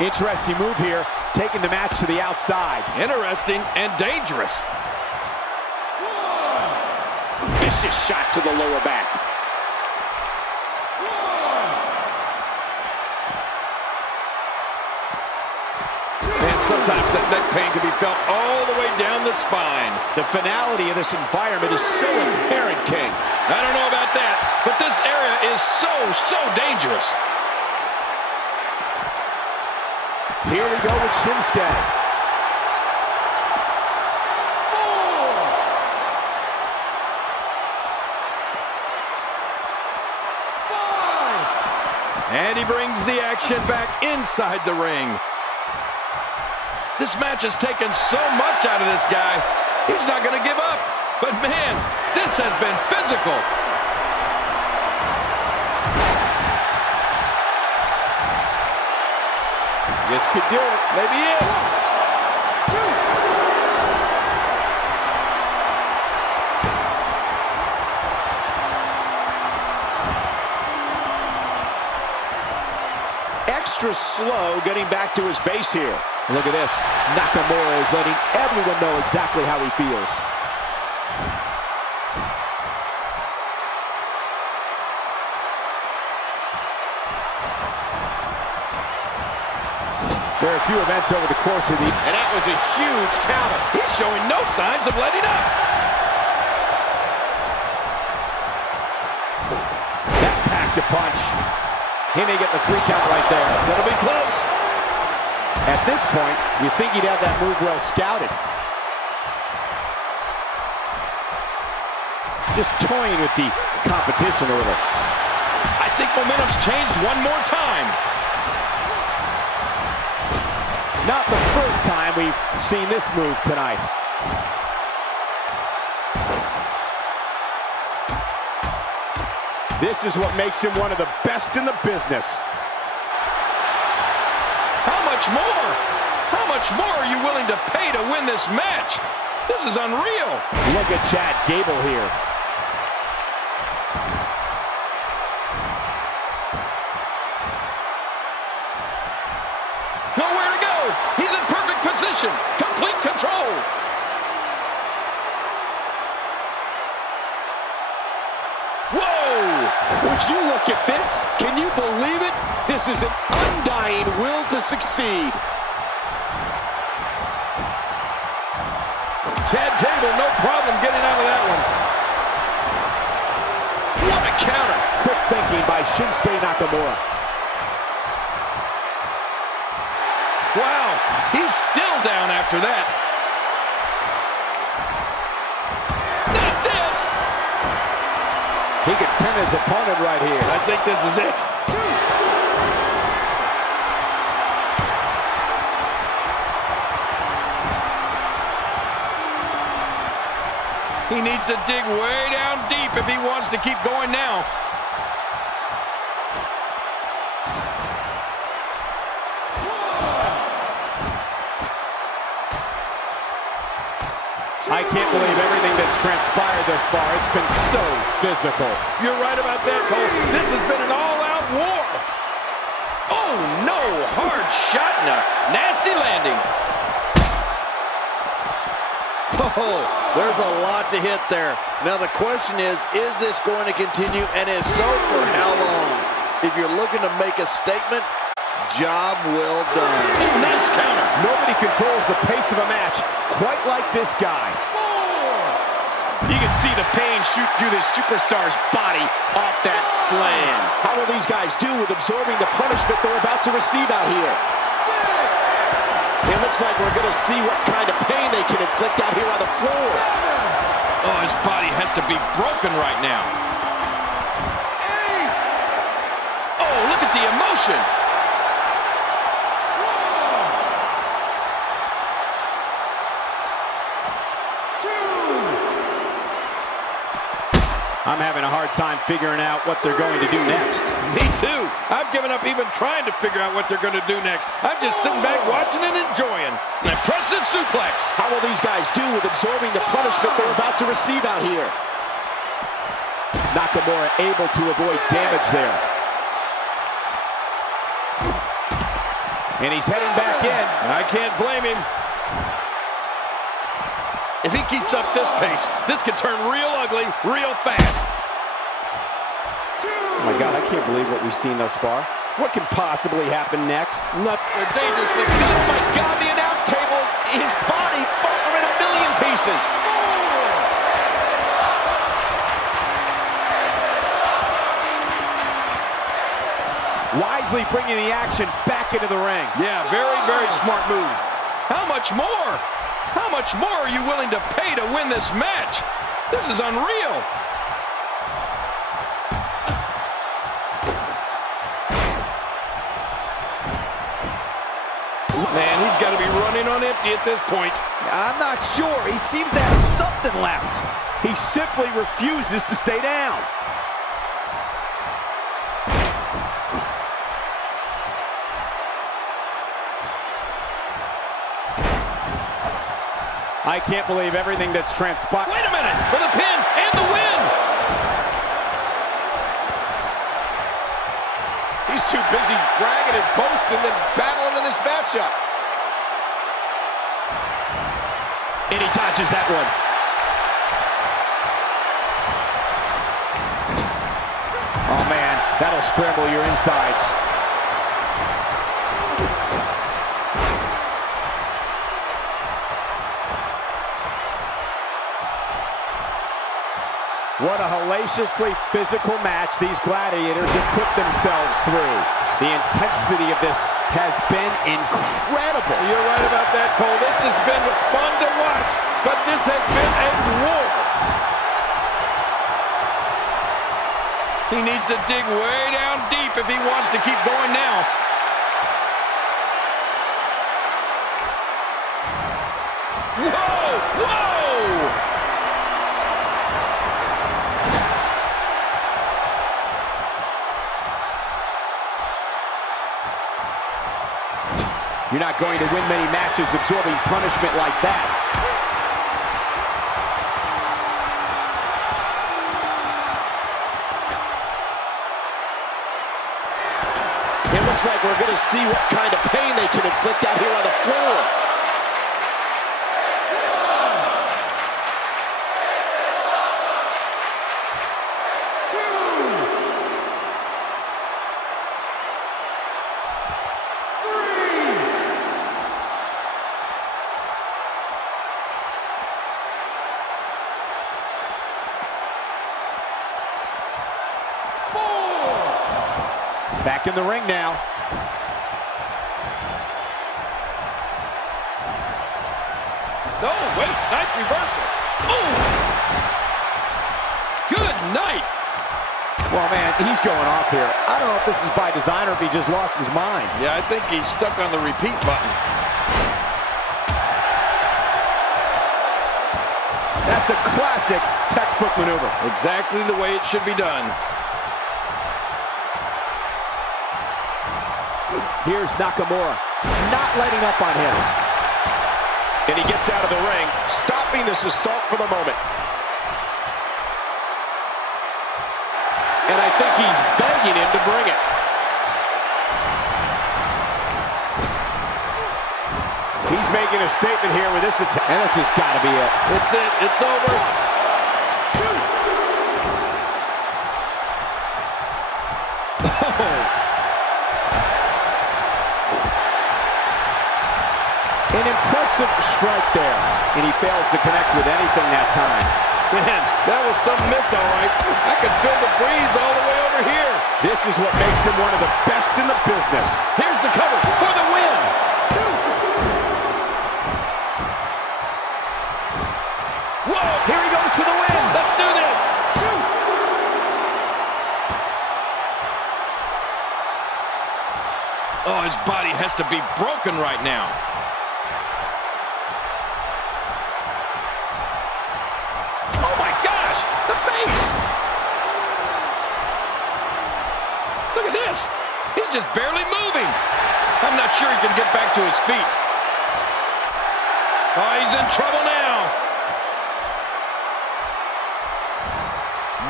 Interesting move here, taking the match to the outside. Interesting and dangerous. Vicious shot to the lower back. And sometimes that neck pain can be felt all the way down the spine. The finality of this environment is so apparent, King. I don't know about that, but this area is so dangerous. Here we go with Shinsuke. 4, 5. And he brings the action back inside the ring. This match has taken so much out of this guy. He's not going to give up. But man, this has been physical. This could do it. Maybe it. 2. Extra slow getting back to his base here. Look at this. Nakamura is letting everyone know exactly how he feels. There are a few events over the course of the... And that was a huge counter. He's showing no signs of letting up. That packed a punch. He may get the 3 count right there. That'll be close. At this point, you think he'd have that move well scouted. Just toying with the competition a little. I think momentum's changed one more time. Not the first time we've seen this move tonight. This is what makes him one of the best in the business. How much more? How much more are you willing to pay to win this match? This is unreal. Look at Chad Gable here. Nowhere to go. He's in perfect position. Complete control. Whoa! Would you look at this? Can you believe it? This is an undying will to succeed. Chad Gable, no problem getting out of that one. What a counter. Quick thinking by Shinsuke Nakamura. Wow, he's still down after that. Not this. He could pin his opponent right here. I think this is it. He needs to dig way down deep if he wants to keep going now. I can't believe everything that's transpired thus far. It's been so physical. You're right about that, Cole. This has been an all-out war. Oh, no. Hard shot and a nasty landing. Oh, there's a lot to hit there. Now the question is this going to continue? And if so, for how long? If you're looking to make a statement, job well done. Ooh, nice counter. Nobody controls the pace of a match quite like this guy. 4. You can see the pain shoot through this superstar's body off that slam. How will these guys do with absorbing the punishment they're about to receive out here? 6. It looks like we're going to see what kind of pain they can inflict out here on the floor. Oh, his body has to be broken right now. 8. Oh, look at the emotion. I'm having a hard time figuring out what they're going to do next. Me too. I've given up even trying to figure out what they're going to do next. I'm just sitting back watching and enjoying. An impressive suplex. How will these guys do with absorbing the punishment they're about to receive out here? Nakamura able to avoid damage there. And he's heading back in. I can't blame him. If he keeps up this pace, this could turn real ugly real fast. Oh my God, I can't believe what we've seen thus far. What can possibly happen next? They're dangerously. Oh my God, the announce table, his body, both are in a million pieces. Wisely bringing the action back into the ring. Yeah, very, very smart move. How much more? How much more are you willing to pay to win this match? This is unreal. Man, he's got to be running on empty at this point. I'm not sure. He seems to have something left. He simply refuses to stay down. I can't believe everything that's transpired. Wait a minute, for the pin and the win. He's too busy bragging and boasting than battling in this matchup. And he dodges that one. Oh man, that'll scramble your insides. What a hellaciously physical match these gladiators have put themselves through. The intensity of this has been incredible. You're right about that, Cole. This has been fun to watch, but this has been a war. He needs to dig way down deep if he wants to keep going now. Whoa! Whoa! You're not going to win many matches absorbing punishment like that. It looks like we're going to see what kind of pain they can inflict out here on the floor. Back in the ring now. Oh, wait, nice reversal. Ooh. Good night. Well, man, he's going off here. I don't know if this is by design or if he just lost his mind. Yeah, I think he's stuck on the repeat button. That's a classic textbook maneuver. Exactly the way it should be done. Here's Nakamura, not letting up on him. And he gets out of the ring, stopping this assault for the moment. And I think he's begging him to bring it. He's making a statement here with this attack. And this has got to be it. It's it. It's over. An impressive strike there, and he fails to connect with anything that time. Man, that was some miss, all right. I could feel the breeze all the way over here. This is what makes him one of the best in the business. Here's the cover for the win. Oh, his body has to be broken right now. Oh my gosh, the face. Look at this. He's just barely moving. I'm not sure he can get back to his feet. Oh, he's in trouble now.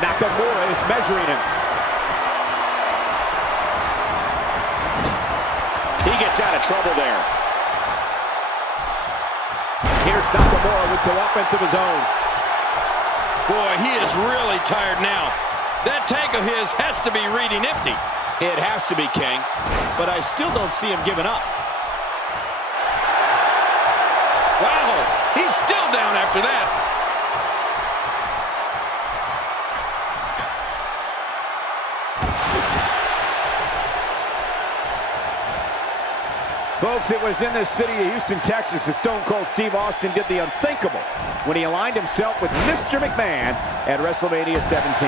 Nakamura is measuring him. He gets out of trouble there. Here's Nakamura with some offense of his own. Boy, he is really tired now. That tank of his has to be reading empty. It has to be, King, but I still don't see him giving up. Wow, he's still down after that. Folks, it was in the city of Houston, Texas that Stone Cold Steve Austin did the unthinkable when he aligned himself with Mr. McMahon at WrestleMania 17.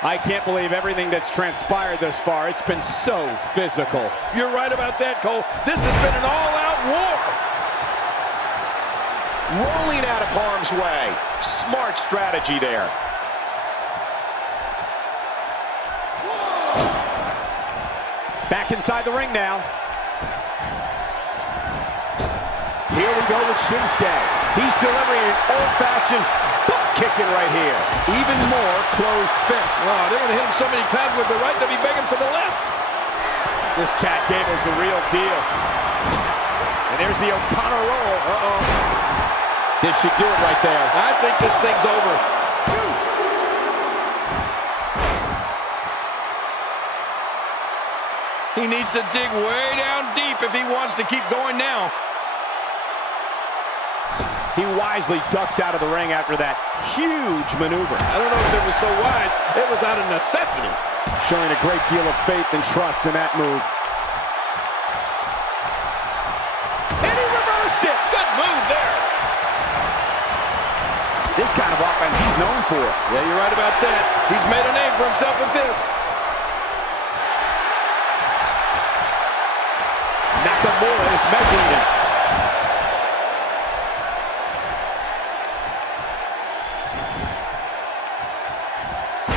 I can't believe everything that's transpired thus far. It's been so physical. You're right about that, Cole. This has been an all-out war. Rolling out of harm's way. Smart strategy there. Back inside the ring now. Here we go with Shinsuke. He's delivering an old-fashioned butt kicking right here. Even more closed fists. Oh, they're going to hit him so many times with the right to be begging for the left. This Chad Gable's the real deal. And there's the O'Connor roll. Uh-oh. This should do it right there. I think this thing's over. He needs to dig way down deep if he wants to keep going now. He wisely ducks out of the ring after that huge maneuver. I don't know if it was so wise. It was out of necessity. Showing a great deal of faith and trust in that move. And he reversed it. Good move there. This kind of offense he's known for. Yeah, you're right about that. He's made a name for himself with this. Nakamura is measuring him.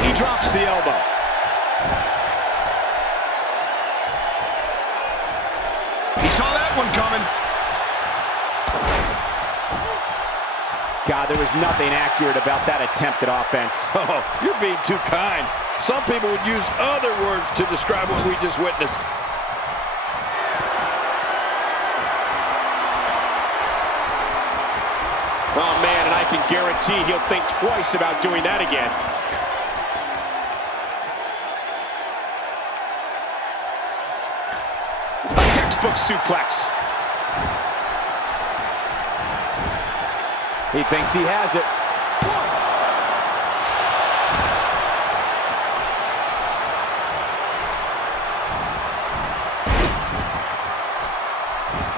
He drops the elbow. He saw that one coming. God, there was nothing accurate about that attempted offense. Oh, you're being too kind. Some people would use other words to describe what we just witnessed. Oh, man, and I can guarantee he'll think twice about doing that again. A textbook suplex. He thinks he has it.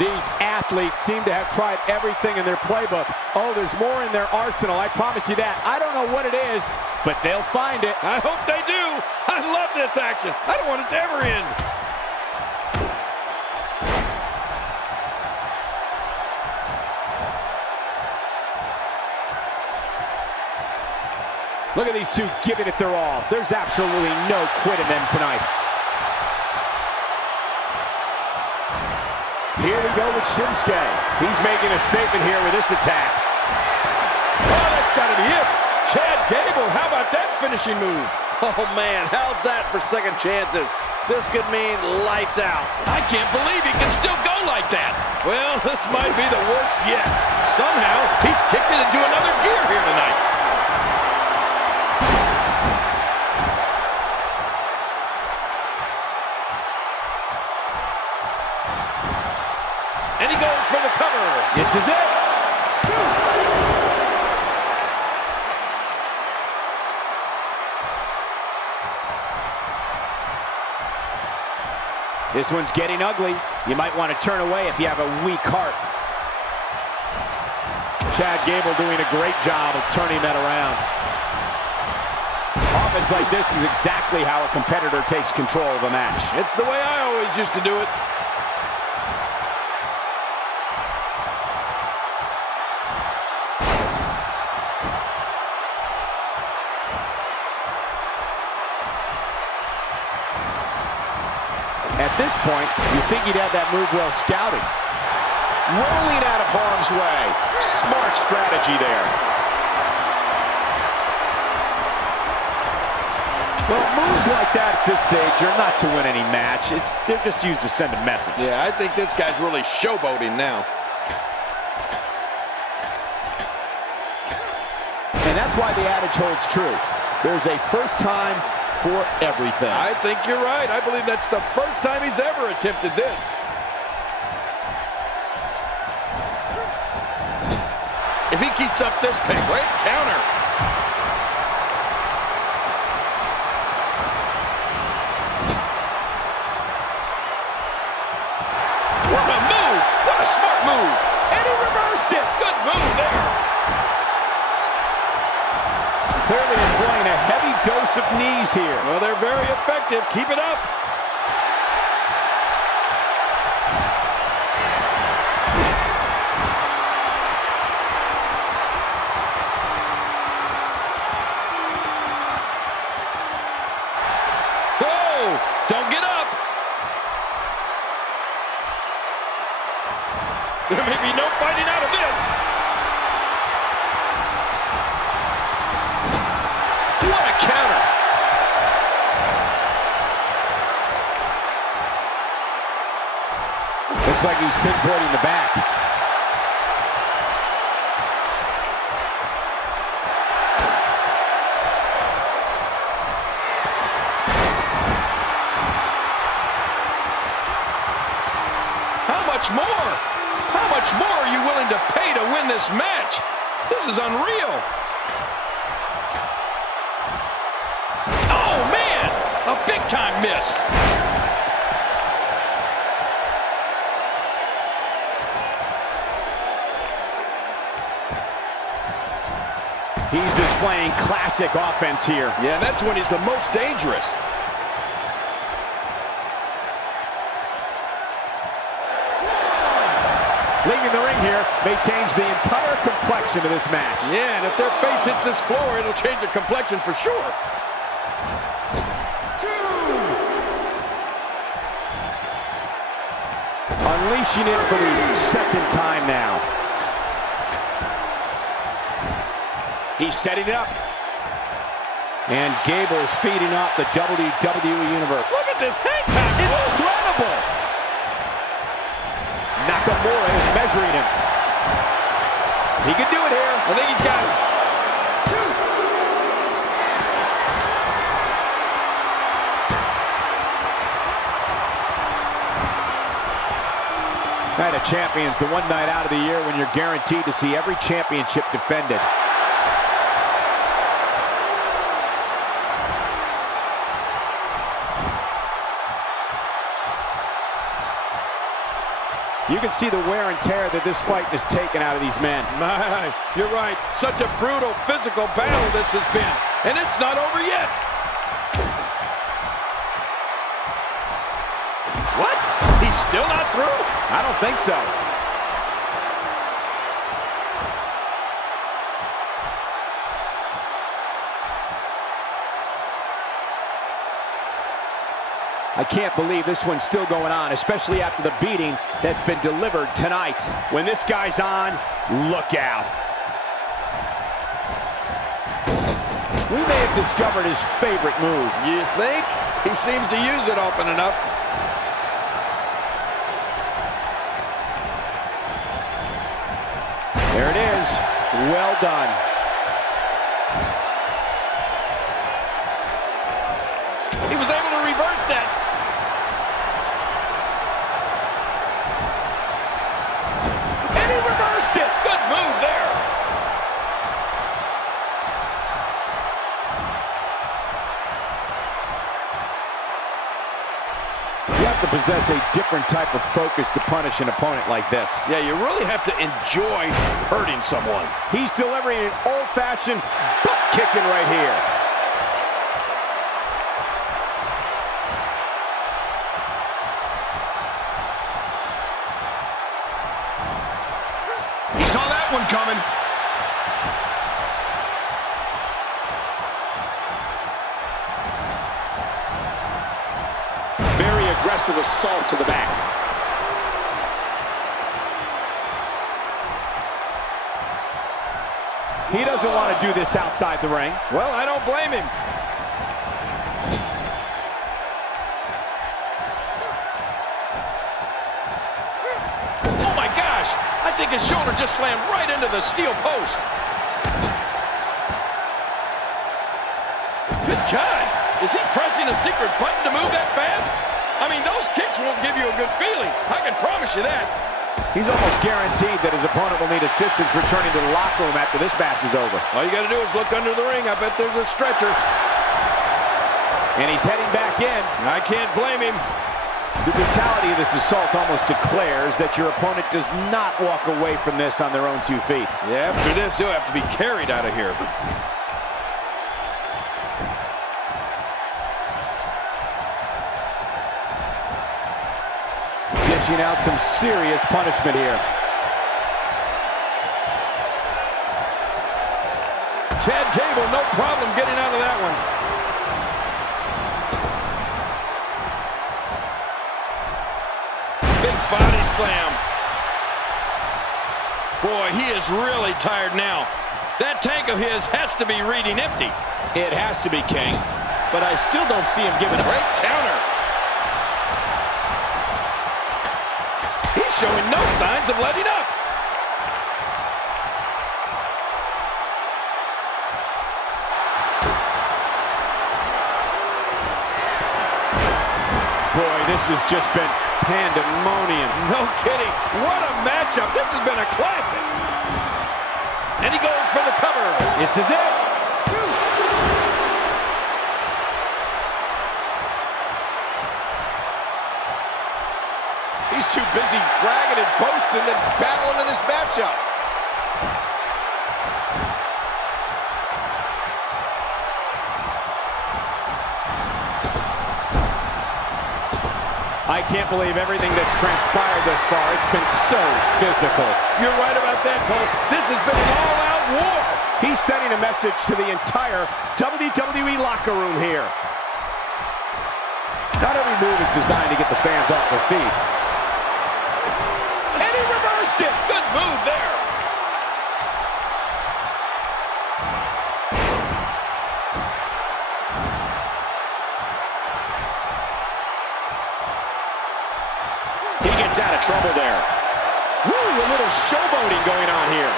These athletes seem to have tried everything in their playbook. Oh, there's more in their arsenal, I promise you that. I don't know what it is, but they'll find it. I hope they do. I love this action. I don't want it to ever end. Look at these two giving it their all. There's absolutely no quit in them tonight. Here we go with Shinsuke. He's making a statement here with this attack. Oh, that's got to be it. Chad Gable, how about that finishing move? Oh, man, how's that for second chances? This could mean lights out. I can't believe he can still go like that. Well, this might be the worst yet. Somehow, he's kicked it into another gear here tonight. And he goes for the cover. This is it. This one's getting ugly. You might want to turn away if you have a weak heart. Chad Gable doing a great job of turning that around. Offense like this is exactly how a competitor takes control of a match. It's the way I always used to do it. At this point, you think he'd have that move well scouted. Rolling out of harm's way. Smart strategy there. Well, moves like that at this stage are not to win any match. They're just used to send a message. Yeah, I think this guy's really showboating now. And that's why the adage holds true. There's a first time for everything. I think you're right. I believe that's the first time he's ever attempted this. If he keeps up this pace, great counter. What a move! What a smart move! And he reversed it! Good move there. Clearly employing a heavy dose of knees here. Well, they're very effective. Keep it up. Whoa! Don't get up. There may be no fighting out of this. What a counter. Looks like he's pinpointing the back. How much more? How much more are you willing to pay to win this match? This is unreal. Oh, man! A big-time miss. He's displaying classic offense here. Yeah, and that's when he's the most dangerous. Leaving the ring here may change the entire complexion of this match. Yeah, and if their face hits this floor, it'll change the complexion for sure. Unleashing it for the second time now. He's setting it up. And Gable's feeding off the WWE Universe. Look at this hang time. Incredible! Nakamura is measuring him. He can do it here. I think he's got it. Night of Champions, the one night out of the year when you're guaranteed to see every championship defended. You can see the wear and tear that this fight has taken out of these men. My, you're right. Such a brutal physical battle this has been. And it's not over yet. What? He's still not through? I don't think so. I can't believe this one's still going on, especially after the beating that's been delivered tonight. When this guy's on, look out. We may have discovered his favorite move. You think? He seems to use it often enough. There it is. Well done. He was able to reverse that. And he reversed it. Good move there. You have to possess a different type of focus to punish an opponent like this. Yeah, you really have to enjoy hurting someone. He's delivering an old-fashioned butt kicking right here. He saw that one coming. Very aggressive assault to the back. He doesn't want to do this outside the ring. Well, I don't blame him. Oh my gosh! I think his shoulder just slammed right into the steel post. Good God! Is he pressing a secret button to move that fast? I mean, those kicks won't give you a good feeling. I can promise you that. He's almost guaranteed that his opponent will need assistance returning to the locker room after this match is over. All you got to do is look under the ring. I bet there's a stretcher. And he's heading back in. I can't blame him. The brutality of this assault almost declares that your opponent does not walk away from this on their own 2 feet. Yeah, after this, he'll have to be carried out of here. Dishing out some serious punishment here. Chad Gable, no problem getting out of that one. Big body slam. Boy, he is really tired now. That tank of his has to be reading empty. It has to be, King. But I still don't see him giving a Great counter. He's showing no signs of letting up. Boy, this has just been pandemonium. No kidding. What a matchup. This has been a classic. And he goes for the cover. This is it. He's too busy bragging and boasting than battling in this matchup. I can't believe everything that's transpired thus far. It's been so physical. You're right about that, Cole. This has been an all-out war. He's sending a message to the entire WWE locker room here. Not every move is designed to get the fans off their feet. And he reversed it. Good move there. He gets out of trouble there. Woo, a little showboating going on here.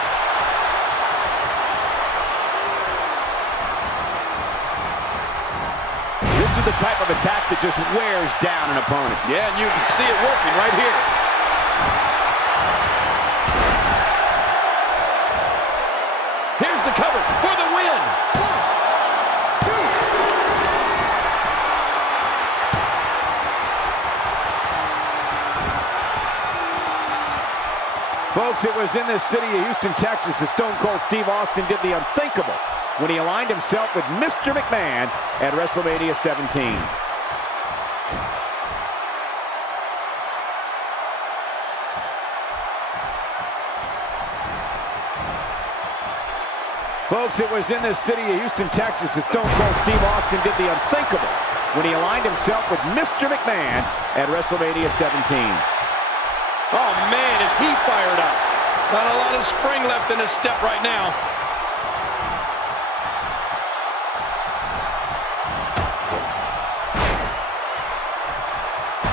This is the type of attack that just wears down an opponent. Yeah, and you can see it working right here. Here's the cover for the win. 1, 2. Folks, it was in the city of Houston, Texas that Stone Cold Steve Austin did the unthinkable when he aligned himself with Mr. McMahon at WrestleMania 17. Folks, it was in the city of Houston, Texas that Stone Cold Steve Austin did the unthinkable when he aligned himself with Mr. McMahon at WrestleMania 17. Oh, man, is he fired up. Not a lot of spring left in his step right now.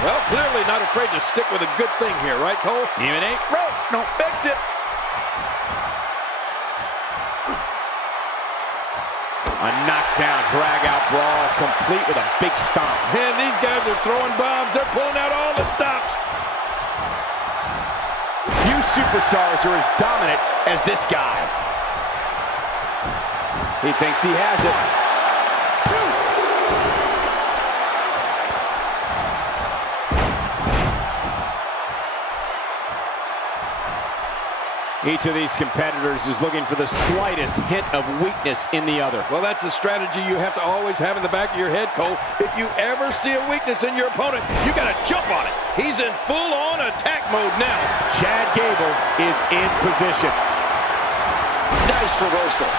Well, clearly not afraid to stick with a good thing here, right, Cole? Even ain't rope, don't fix it. A knockdown, drag-out brawl, complete with a big stomp. Man, these guys are throwing bombs. They're pulling out all the stops. Few superstars are as dominant as this guy. He thinks he has it. 1, 2. Each of these competitors is looking for the slightest hint of weakness in the other. Well, that's a strategy you have to always have in the back of your head, Cole. If you ever see a weakness in your opponent, you got to jump on it. He's in full-on attack mode now. Chad Gable is in position. Nice reversal.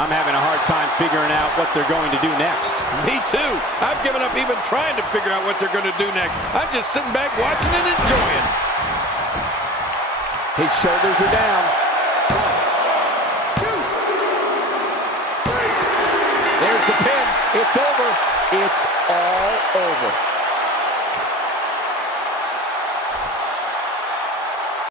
I'm having a hard time figuring out what they're going to do next. Me too. I've given up even trying to figure out what they're going to do next. I'm just sitting back watching and enjoying. His shoulders are down. 1, 2, 3. There's the pin. It's over. It's all over.